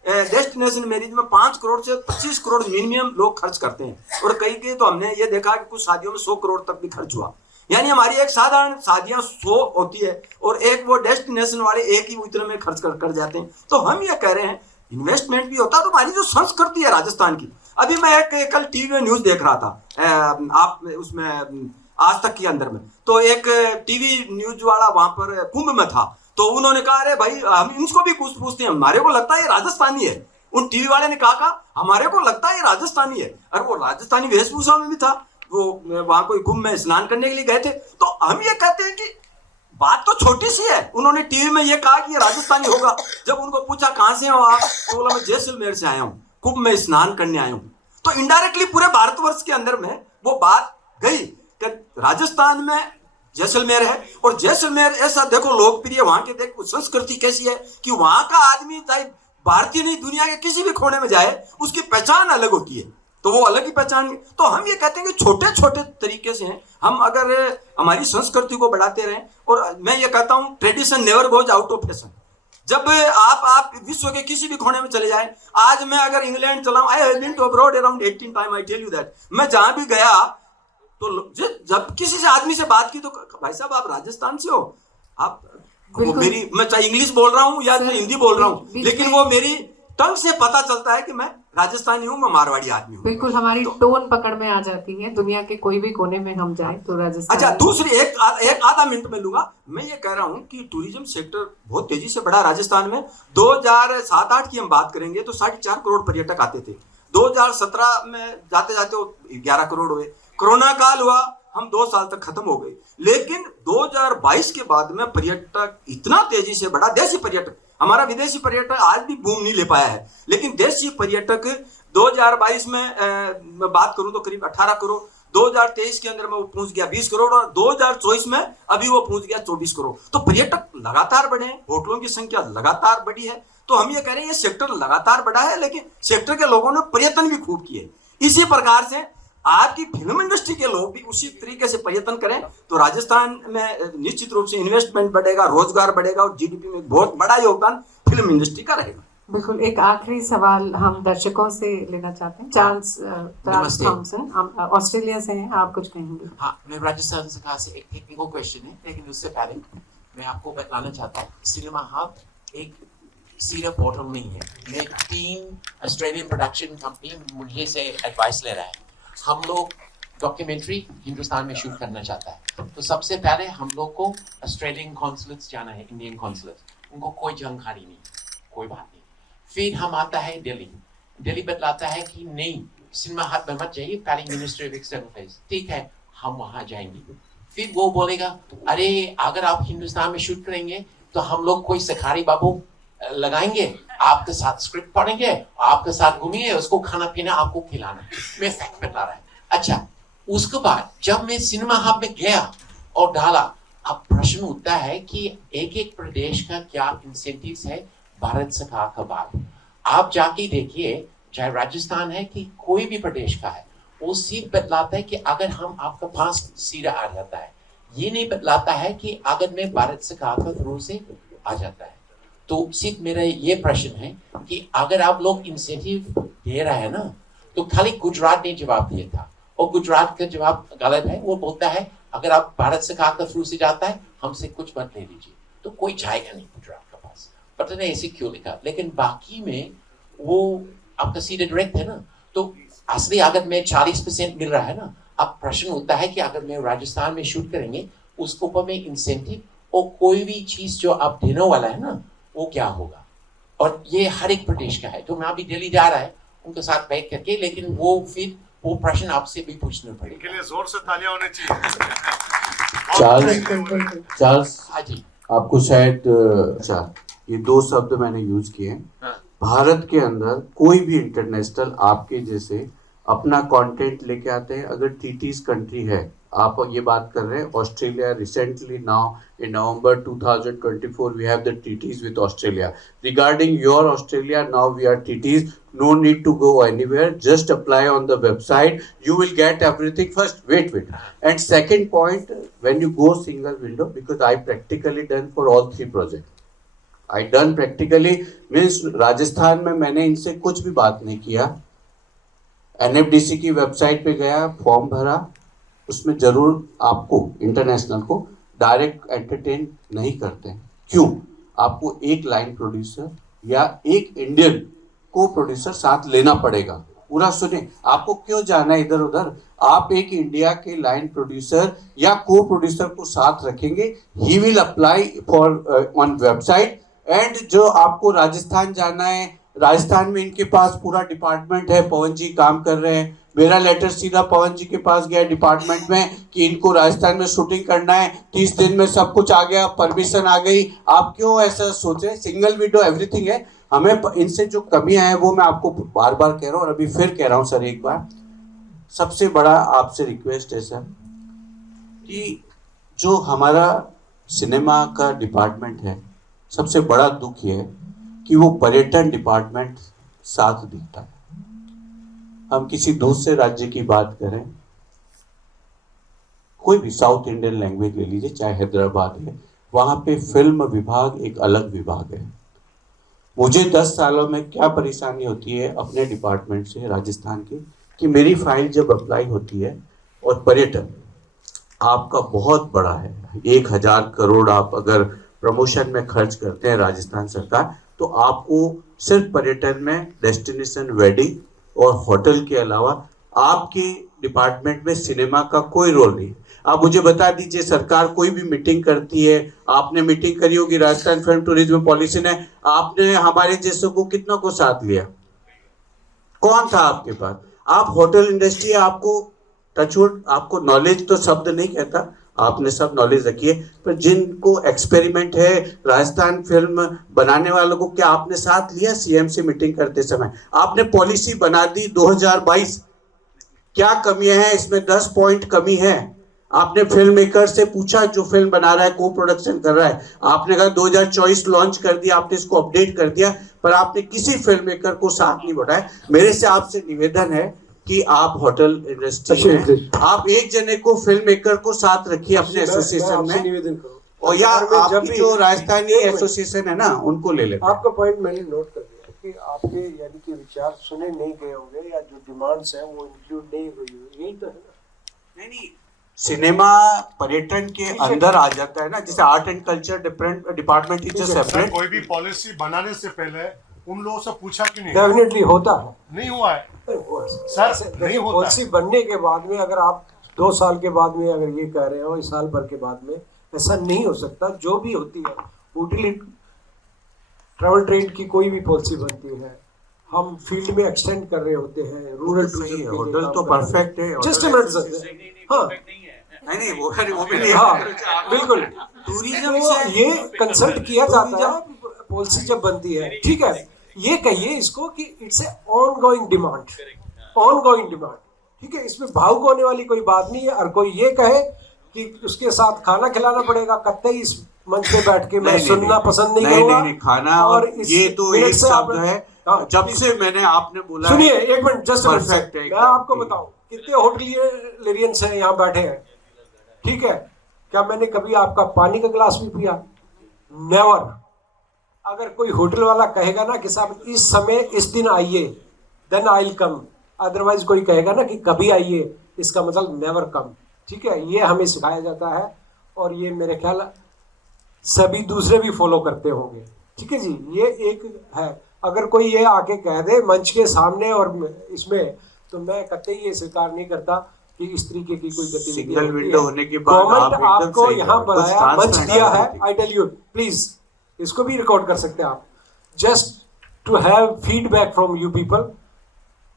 डेस्टिनेशन मैरिज में 5 करोड़ से 25 करोड़ मिनिमम लोग खर्च करते हैं, और कई के तो हमने ये देखा कि कुछ शादियों में 100 करोड़ तक भी खर्च हुआ। यानी हमारी एक साधारण शादियां 100 होती है और एक वो डेस्टिनेशन वाले एक ही उतने में खर्च कर जाते हैं। तो हम ये कह रहे हैं इन्वेस्टमेंट भी होता है। तो हमारी जो संस्कृति है राजस्थान की, अभी मैं एक कल टीवी में न्यूज देख रहा था, आप उसमें आज तक के अंदर में, तो एक टीवी न्यूज वाला वहां पर कुंभ में था, तो उन्होंने कहा अरे भाई हम इनको भी कुछ पूछते हैं, हमारे को लगता है ये राजस्थानी है। उन टीवी वाले ने कहा हमारे को लगता है ये राजस्थानी है। अरे वो राजस्थानी वेशभूषा में भी था, वो वहां कोई कुंभ में स्नान करने के लिए गए थे। तो हम ये कहते हैं कि बात तो छोटी सी है। उन्होंने टीवी में ये कहा कि ये राजस्थानी होगा। जब उनको पूछा कहां से हो आप, तो बोला मैं जैसलमेर से आया हूँ, कुंभ में स्नान करने आया हूँ। तो इनडायरेक्टली पूरे भारतवर्ष के अंदर में वो बात गई कि राजस्थान में जैसलमेर है, और जैसलमेर ऐसा देखो लोकप्रिय, वहां के देखो संस्कृति कैसी है कि वहां का आदमी चाहे भारतीय नहीं दुनिया के किसी भी कोने में जाए उसकी पहचान अलग होती है, तो वो अलग ही पहचान। तो हम ये कहते हैं कि छोटे छोटे तरीके से हैं, हम अगर हमारी संस्कृति को बढ़ाते रहें, और मैं ये कहता हूं tradition never goes out of fashion. जब आप विश्व के किसी भी कोने में चले जाएं, आज मैं अगर इंग्लैंड चला, I have been to abroad around 18 time, I tell you that. मैं जहां भी गया तो जब किसी से आदमी से बात की तो भाई साहब आप राजस्थान से हो, आप वो मेरी, मैं चाहे इंग्लिश बोल रहा हूँ या हिंदी बोल रहा हूँ, लेकिन वो मेरी टंग से पता चलता है कि मैं राजस्थानी हूँ, मैं मारवाड़ी आदमी हूँ। बिल्कुल हमारी टोन पकड़ में आ जाती है, दुनिया के कोई भी कोने में हम जाए तो राजस्थान। अच्छा, दूसरी एक आधा मिनट में लूंगा। मैं ये कह रहा हूँ कि टूरिज्म सेक्टर बहुत तेजी से बढ़ा राजस्थान में। 2007-8 की हम बात करेंगे तो 4.5 करोड़ पर्यटक आते थे। 2017 में जाते जाते 11 करोड़ हुए। कोरोना काल हुआ, हम 2 साल तक खत्म हो गए। लेकिन 2022 के बाद में पर्यटक इतना तेजी से बढ़ा, देशी पर्यटक, हमारा विदेशी पर्यटक आज भी बूम नहीं ले पाया है, लेकिन देशी पर्यटक 2022 में बात करूं तो करीब 18 करोड़, 2023 के अंदर में वो पहुंच गया 20 करोड़, और 2024 में अभी वो पहुंच गया 24 करोड़। तो पर्यटक लगातार बढ़े हैं, होटलों की संख्या लगातार बढ़ी है। तो हम ये कह रहे हैं ये सेक्टर लगातार बढ़ा है, लेकिन सेक्टर के लोगों ने प्रयत्न भी खूब किए। इसी प्रकार से आपकी फिल्म इंडस्ट्री के लोग भी उसी तरीके से प्रयत्न करें तो राजस्थान में निश्चित रूप से इन्वेस्टमेंट बढ़ेगा, रोजगार बढ़ेगा, और जीडीपी में बहुत बड़ा योगदान फिल्म इंडस्ट्री का रहेगा। बिल्कुल। एक आखिरी सवाल हम दर्शकों से लेना चाहते हैं। चार्ल्स थॉमसन, हम ऑस्ट्रेलिया से हैं, आप कुछ कहेंगे? हाँ, मैं राजस्थान से से एक टेक्निकल क्वेश्चन है, लेकिन उससे पहले मैं आपको बताना चाहता हूँ सिनेमा हब एक सीधा पोर्टल नहीं है। मैं 3 ऑस्ट्रेलियन प्रोडक्शन कंपनी मुझे से एडवाइस ले रहा है। हम लोग डॉक्यूमेंट्री हिंदुस्तान में शूट करना चाहता है, तो सबसे पहले हम लोग को ऑस्ट्रेलियन कॉन्सुलेट्स जाना है, इंडियन कॉन्सुलेट्स, उनको कोई जानकारी नहीं, कोई बात नहीं। फिर हम आता है दिल्ली बतलाता है कि नहीं सिनेमा हब में मत जाइए, पहले मिनिस्ट्री ऑफ एक्सटर्नल अफेयर्स, ठीक है हम वहाँ जाएंगे। फिर वो बोलेगा अरे अगर आप हिंदुस्तान में शूट करेंगे तो हम लोग कोई सखारी बाबू लगाएंगे, आपके साथ स्क्रिप्ट पढ़ेंगे, आपके साथ घूमेंगे, उसको खाना पीना आपको खिलाना। मैं फैक्ट बता रहा है। अच्छा, उसके बाद जब मैं सिनेमा हब में गया और डाला, अब प्रश्न उठता है कि एक एक प्रदेश का क्या इंसेंटिव्स है भारत सरकार का बाद। आप जाके देखिए, चाहे राजस्थान है कि कोई भी प्रदेश का है, वो सिर्फ बतलाता है कि अगर हम आपके पास सीधा आ जाता है, ये नहीं बतलाता है कि अगर मैं भारत सरकार का थ्रू से आ जाता है। तो सिर्फ मेरा ये प्रश्न है कि अगर आप लोग इंसेंटिव दे रहे हैं ना, तो खाली गुजरात ने जवाब दिया था, और गुजरात का जवाब गलत है। वो बोलता है अगर आप भारत सरकार का थ्रू से जाता है हमसे कुछ मत ले लीजिए, तो कोई जाएगा नहीं गुजरात के पास। पता नहीं ऐसे क्यों लिखा, लेकिन बाकी में वो आपका सीधे डायरेक्ट है ना। तो असली अगर मैं 40% मिल रहा है ना, अब प्रश्न होता है कि अगर मैं राजस्थान में शूट करेंगे उसके ऊपर में इंसेंटिव और कोई भी चीज जो आप देने वाला है ना, वो क्या होगा। और ये हर एक प्रदेश का है। तो मैं अभी दिल्ली जा रहा है उनके साथ बैठ करके, लेकिन वो फिर वो प्रश्न आपसे भी पूछना पड़ेगा। के लिए जोर से तालियां होनी चाहिए। चार्ल्स, हाँ जी, आपको शायद ये 2 शब्द मैंने यूज किए। भारत के अंदर कोई भी इंटरनेशनल आपके जैसे अपना कंटेंट लेके आते हैं, अगर 30 कंट्री है आप ये बात कर रहे हैं Australia recently now in November 2024 we have the TTs with Australia. Regarding your Australia, now we are TTs, no need to go anywhere, just apply on the website, you will get everything. First wait and second point, when you go single window, because I practically done for all 3 projects, I done practically means Rajasthan में मैंने इनसे कुछ भी बात नहीं किया, NFDC की website पे गया, फॉर्म भरा, उसमें जरूर आपको इंटरनेशनल को डायरेक्ट एंटरटेन नहीं करते हैं। क्यों? आपको एक लाइन प्रोड्यूसर या एक इंडियन को प्रोड्यूसर साथ लेना पड़ेगा। पूरा सुने, आपको क्यों जाना है इधर उधर, आप एक इंडिया के लाइन प्रोड्यूसर या को प्रोड्यूसर को साथ रखेंगे, he will apply for on website. And जो आपको राजस्थान जाना है, राजस्थान में इनके पास पूरा डिपार्टमेंट है, पवन जी काम कर रहे हैं, मेरा लेटर सीधा पवन जी के पास गया डिपार्टमेंट में कि इनको राजस्थान में शूटिंग करना है, 30 दिन में सब कुछ आ गया, परमिशन आ गई। आप क्यों ऐसा सोचे? सिंगल विंडो एवरीथिंग है। हमें इनसे जो कमियां हैं वो मैं आपको बार बार कह रहा हूँ और अभी फिर कह रहा हूँ सर, एक बार सबसे बड़ा आपसे रिक्वेस्ट है सर कि जो हमारा सिनेमा का डिपार्टमेंट है, सबसे बड़ा दुख ये है कि वो पर्यटन डिपार्टमेंट साथ देता है। हम किसी दूसरे राज्य की बात करें, कोई भी साउथ इंडियन लैंग्वेज ले लीजिए, चाहे हैदराबाद है, वहां पे फिल्म विभाग एक अलग विभाग है। मुझे 10 सालों में क्या परेशानी होती है अपने डिपार्टमेंट से राजस्थान के, कि मेरी फाइल जब अप्लाई होती है और पर्यटन आपका बहुत बड़ा है, 1000 करोड़ आप अगर प्रमोशन में खर्च करते हैं राजस्थान सरकार, तो आपको सिर्फ पर्यटन में डेस्टिनेशन वेडिंग और होटल के अलावा आपके डिपार्टमेंट में सिनेमा का कोई रोल नहीं। आप मुझे बता दीजिए, सरकार कोई भी मीटिंग करती है, आपने मीटिंग करी होगी, राजस्थान फिल्म टूरिज्म पॉलिसी ने, आपने हमारे जैसों को कितनों को साथ लिया? कौन था आपके पास? आप होटल इंडस्ट्री, आपको टचवुड, आपको नॉलेज तो शब्द नहीं कहता, आपने सब नॉलेज रखी है, पर जिनको एक्सपेरिमेंट है राजस्थान फिल्म बनाने वालों को, क्या आपने साथ लिया? सीएम से मीटिंग करते समय आपने पॉलिसी बना दी 2022, क्या कमियां हैं इसमें? 10 पॉइंट कमी है। आपने फिल्म मेकर से पूछा जो फिल्म बना रहा है, को प्रोडक्शन कर रहा है, आपने कहा 2024 लॉन्च कर दिया, आपने इसको अपडेट कर दिया, पर आपने किसी फिल्म मेकर को साथ नहीं बढ़ाया। मेरे से आपसे निवेदन है कि आप होटल इंडस्ट्री में आप एक जने को फिल्म मेकर को साथ रखिए अपने एसोसिएशन में, और या आपकी जो राजस्थानी एसोसिएशन है ना, उनको ले लेते। आपका पॉइंट मैंने नोट कर दिया कि आपके यानी कि विचार सुने नहीं गए होंगे या जो डिमांड्स हैं वो इंक्लूड नहीं हुई होगी, यही तो है ना। नहीं, सिनेमा पर्यटन के अंदर आ जाता है ना, जैसे art and culture department is separate. कोई भी पॉलिसी बनाने से पहले उन लोगों से पूछा कि नहीं? डेफिनेटली होता है, नहीं हुआ है सर, नहीं होता। पॉलिसी बनने के बाद में अगर आप 2 साल के बाद में अगर ये कह रहे हो, इस साल भर के बाद में, ऐसा नहीं हो सकता। जो भी होती है होटल ट्रैवल ट्रेड की कोई भी पॉलिसी बनती है, हम फील्ड में एक्सटेंड कर रहे होते हैं, रूरल टूरिज्म। होटल तो परफेक्ट है, जस्ट अ मिनट सर, हाँ नहीं वो भी नहीं, हाँ बिल्कुल, टूरिज्म से ये कंसल्ट किया जाता है पॉलिसी जब बनती है, ठीक है। ये कहिए इसको कि it's a ongoing demand, ongoing demand, ठीक है। इसमें भावुक होने वाली कोई बात नहीं है। और कोई ये कहे कि उसके साथ खाना खिलाना पड़ेगा, कतई इस मंच पे बैठ के मैं सुनना पसंद नहीं करूंगा। नहीं, खाना और ये तो एक शब्द है, जब से मैंने आपने बोला। सुनिए एक मिनट, जस्ट परफेक्ट है। मैं आपको बताऊं कितने होटलियंस हैं यहाँ बैठे हैं, ठीक है। क्या मैंने कभी आपका पानी का गिलास भी पिया? नेवर। अगर कोई होटल वाला कहेगा ना कि साहब इस समय इस दिन आइए, then I will come. Otherwise कोई कहेगा ना कि कभी आइए, इसका मतलब नेवर कम, ठीक है। ये हमें सिखाया जाता है और ये मेरे ख्याल सभी दूसरे भी फॉलो करते होंगे, ठीक है जी। ये एक है। अगर कोई ये आके कह दे मंच के सामने और इसमें, तो मैं कतई ये स्वीकार नहीं करता कि इस तरीके की कोई गतिविधि। सिंगल विंडो होने के बाद गवर्नमेंट आपको यहाँ बनाया, मंच दिया है। आई टेल यू, प्लीज इसको भी रिकॉर्ड कर सकते हैं आप, just to have feedback from you people.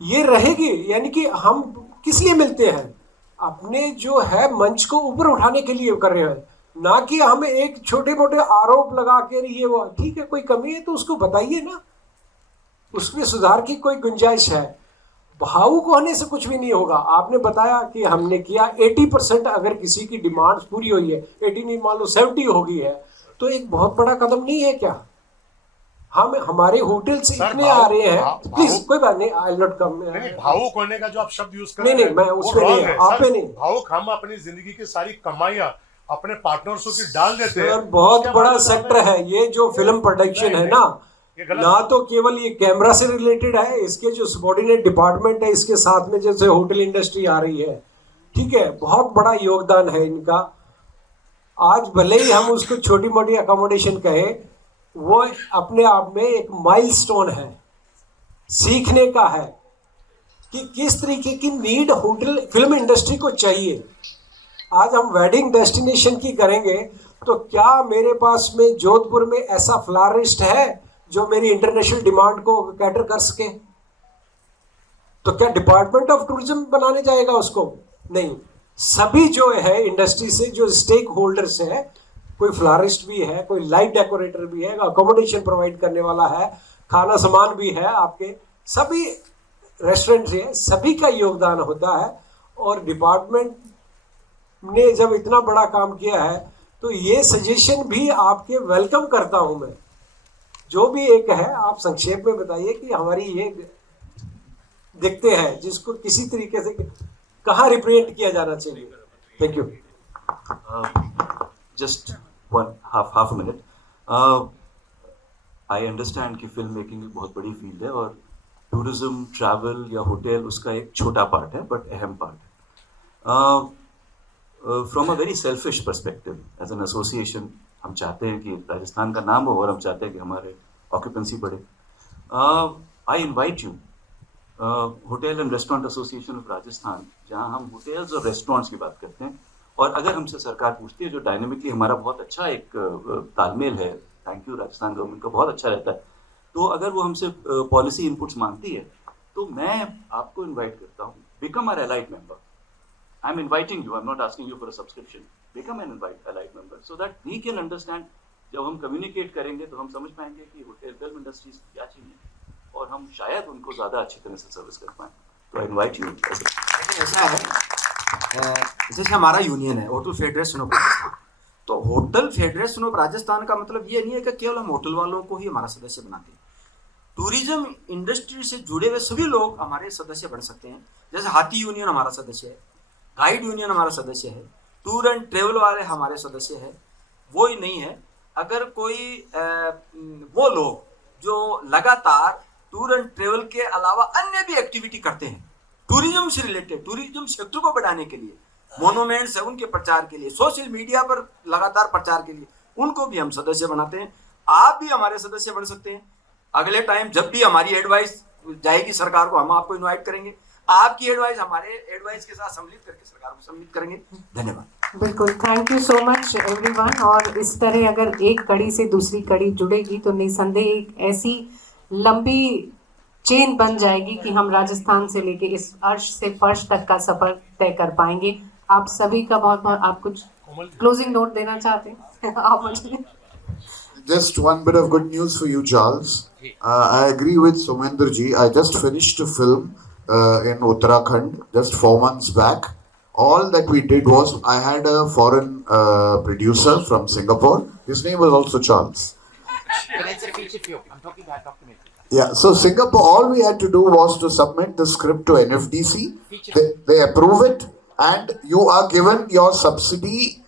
ये रहेगी, यानी कि हम किस लिए मिलते हैं? अपने जो है मंच को ऊपर उठाने के लिए कर रहे हैं, ना कि हमें एक छोटे मोटे आरोप लगा के ये वो। ठीक है, कोई कमी है तो उसको बताइए ना, उसमें सुधार की कोई गुंजाइश है। भावुक होने से कुछ भी नहीं होगा। आपने बताया कि हमने किया 80%, अगर किसी की डिमांड पूरी हुई है, 80 नहीं मान लो 70 हो गई है, तो एक बहुत बड़ा कदम नहीं है क्या? हम हमारे होटल से इतने आ रहे हैं, प्लीज कोई बात नहीं, आई नॉट कम। नहीं, भावुक होने का जो आप शब्द यूज कर नहीं, रहे हैं, मैं वो उसमें wrong नहीं, है। आप पे सर, नहीं। भावुक हम अपनी जिंदगी की सारी कमाइयां अपने पार्टनर्सों की डाल देते हैं। सर, बहुत उसके बड़ा बाद सेक्टर है ये जो फिल्म प्रोडक्शन है ना, ये गलत ना तो केवल ये कैमरा से रिलेटेड है, इसके जो सबॉर्डिनेट डिपार्टमेंट है, इसके साथ में जैसे होटल इंडस्ट्री आ रही है, ठीक है, बहुत बड़ा योगदान है इनका। आज भले ही हम उसको छोटी मोटी अकोमोडेशन कहे, वो अपने आप में एक माइलस्टोन है, सीखने का है कि किस तरीके की नीड होटल फिल्म इंडस्ट्री को चाहिए। आज हम वेडिंग डेस्टिनेशन की करेंगे, तो क्या मेरे पास में जोधपुर में ऐसा फ्लारिस्ट है जो मेरी इंटरनेशनल डिमांड को कैटर कर सके? तो क्या डिपार्टमेंट ऑफ टूरिज्म बनाने जाएगा उसको? नहीं। सभी जो है इंडस्ट्री से जो स्टेक होल्डर्स है, कोई फ्लारिस्ट भी है, कोई लाइट डेकोरेटर भी है, अकोमोडेशन प्रोवाइड करने वाला है, खाना सामान भी है, आपके सभी रेस्टोरेंट है, सभी का योगदान होता है। और डिपार्टमेंट ने जब इतना बड़ा काम किया है, तो ये सजेशन भी आपके वेलकम करता हूं मैं। जो भी एक है, आप संक्षेप में बताइए कि हमारी ये देखते हैं जिसको किसी तरीके से कहाँ रिप्रेजेंट किया जाना चाहिए। Thank you. Just half a minute. I understand कि फिल्म मेकिंग एक बहुत बड़ी फील्ड है और टूरिज्म, ट्रैवल या होटल उसका एक छोटा पार्ट है, बट अहम पार्ट है। From a very selfish perspective, as an association, हम चाहते हैं कि राजस्थान का नाम हो और हम चाहते हैं कि हमारे ऑक्यूपेंसी बढ़े। I invite you, hotel and restaurant association of Rajasthan, जहां हम होटल्स और रेस्टोरेंट्स की बात करते हैं, और अगर हमसे सरकार पूछती है, जो डायनेमिकली हमारा बहुत अच्छा एक तालमेल है, थैंक यू राजस्थान गवर्नमेंट का, बहुत अच्छा रहता है, तो अगर वो हमसे पॉलिसी इनपुट्स मांगती है, तो मैं आपको इनवाइट करता हूँ, become a elite member. I am inviting you, I am not asking you for a subscription, become an elite member, so that we can understand. जब हम कम्युनिकेट करेंगे तो हम समझ पाएंगे कि होटल फिल्म इंडस्ट्रीज क्या चाहिए, और हम शायद उनको ज़्यादा अच्छी तरह से सर्विस कर पाएँ। तो आई इनवाइट यू। लेकिन ऐसा है, जैसे हमारा यूनियन है होटल फेडरेशन ऑफ राजस्थान, तो होटल फेडरेशन ऑफ राजस्थान का मतलब ये नहीं है कि केवल हम होटल वालों को ही हमारा सदस्य बनाते हैं। टूरिज्म इंडस्ट्री से जुड़े हुए सभी लोग हमारे सदस्य बन सकते हैं। जैसे हाथी यूनियन हमारा सदस्य है, गाइड यूनियन हमारा सदस्य है, टूर एंड ट्रेवल वाले हमारे सदस्य है। वो ही नहीं है, अगर कोई वो लोग जो लगातार टूर एंड ट्रेवल के अलावा अन्य भी एक्टिविटी करते हैं टूरिज्म से रिलेटेड, टूरिज्म क्षेत्र को बढ़ाने के लिए, मोनूमेंट्स है उनके प्रचार के लिए, सोशल मीडिया पर लगातार प्रचार के लिए, उनको भी हम सदस्य बनाते हैं। आप भी हमारे सदस्य बन सकते हैं। अगले टाइम जब भी हमारी एडवाइस जाएगी सरकार को, हम आपको इनवाइट करेंगे, आपकी एडवाइस हमारे एडवाइस के साथ सम्मिलित करके सरकार को सम्मिलित करेंगे। धन्यवाद। बिल्कुल, thank you so much everyone. और इस तरह अगर एक कड़ी से दूसरी कड़ी जुड़ेगी तो निसंदेह एक ऐसी लंबी चेन बन जाएगी कि हम राजस्थान से लेके इस अर्श से फर्श तक का सफर तय कर पाएंगे। आप सभी का बहुत बहुत, आप कुछ क्लोजिंग नोट देना चाहते हैं? आप मुझे Just one bit of good news for you, Charles. I agree with Sumendra ji. I just finished a film in Uttarakhand just 4 months back. All that we did was I had a foreign producer from Singapore. His name was also Charles. But it's a feature film. I'm talking about documentary. Yeah, so Singapore, all we had to do was to submit the script to NFDC. They approve it, and you are given your subsidy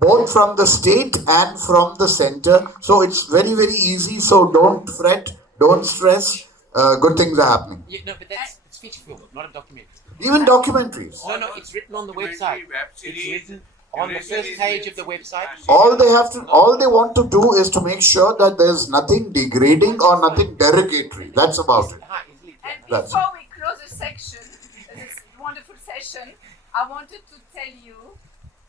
both from the state and from the center. So it's very, very easy. So don't fret, don't stress. Good things are happening. Yeah, no, but it's feature film, not a documentary. Even documentaries. No, it's written on the website. It's written on the first page of the website. All they want to do is to make sure that there's nothing degrading or nothing derogatory. That's about it. And That's before we close the section, this wonderful session, I wanted to tell you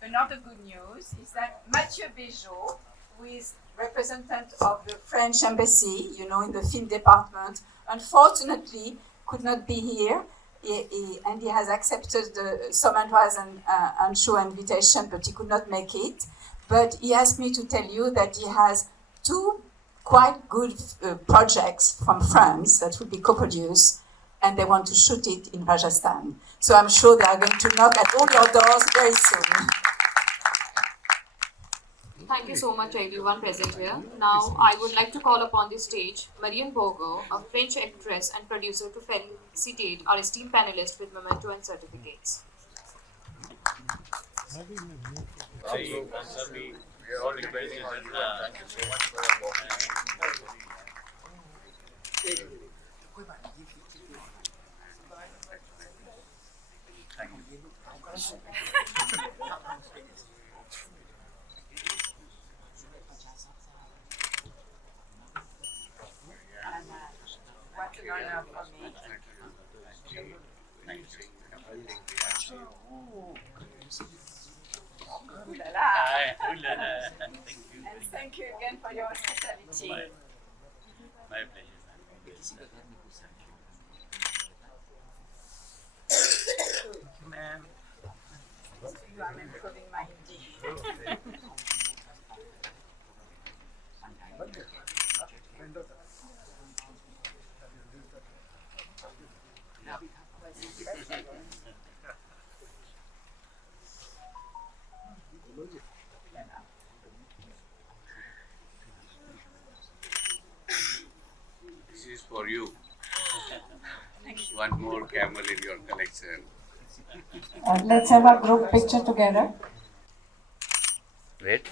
another good news is that Mathieu Béjot, who is representative of the French embassy, in the film department, unfortunately could not be here. And he has accepted Somandra's and Shu invitation, but he could not make it. But he asked me to tell you that he has 2 quite good projects from France that will be co-produced, and they want to shoot it in Rajasthan. So I'm sure they are going to knock at all your doors very soon. Thank you so much, everyone present here. Now, I would like to call upon the stage Marianne Bourgeau, a French actress and producer, to felicitate our esteemed panelists with memento and certificates. What an honor for me. Ooh la la. And thank you again for your hospitality. My pleasure. Ma'am. I'm improving my Hindi. This is for you. One more camel in your collection. Let's have a group picture together. Wait.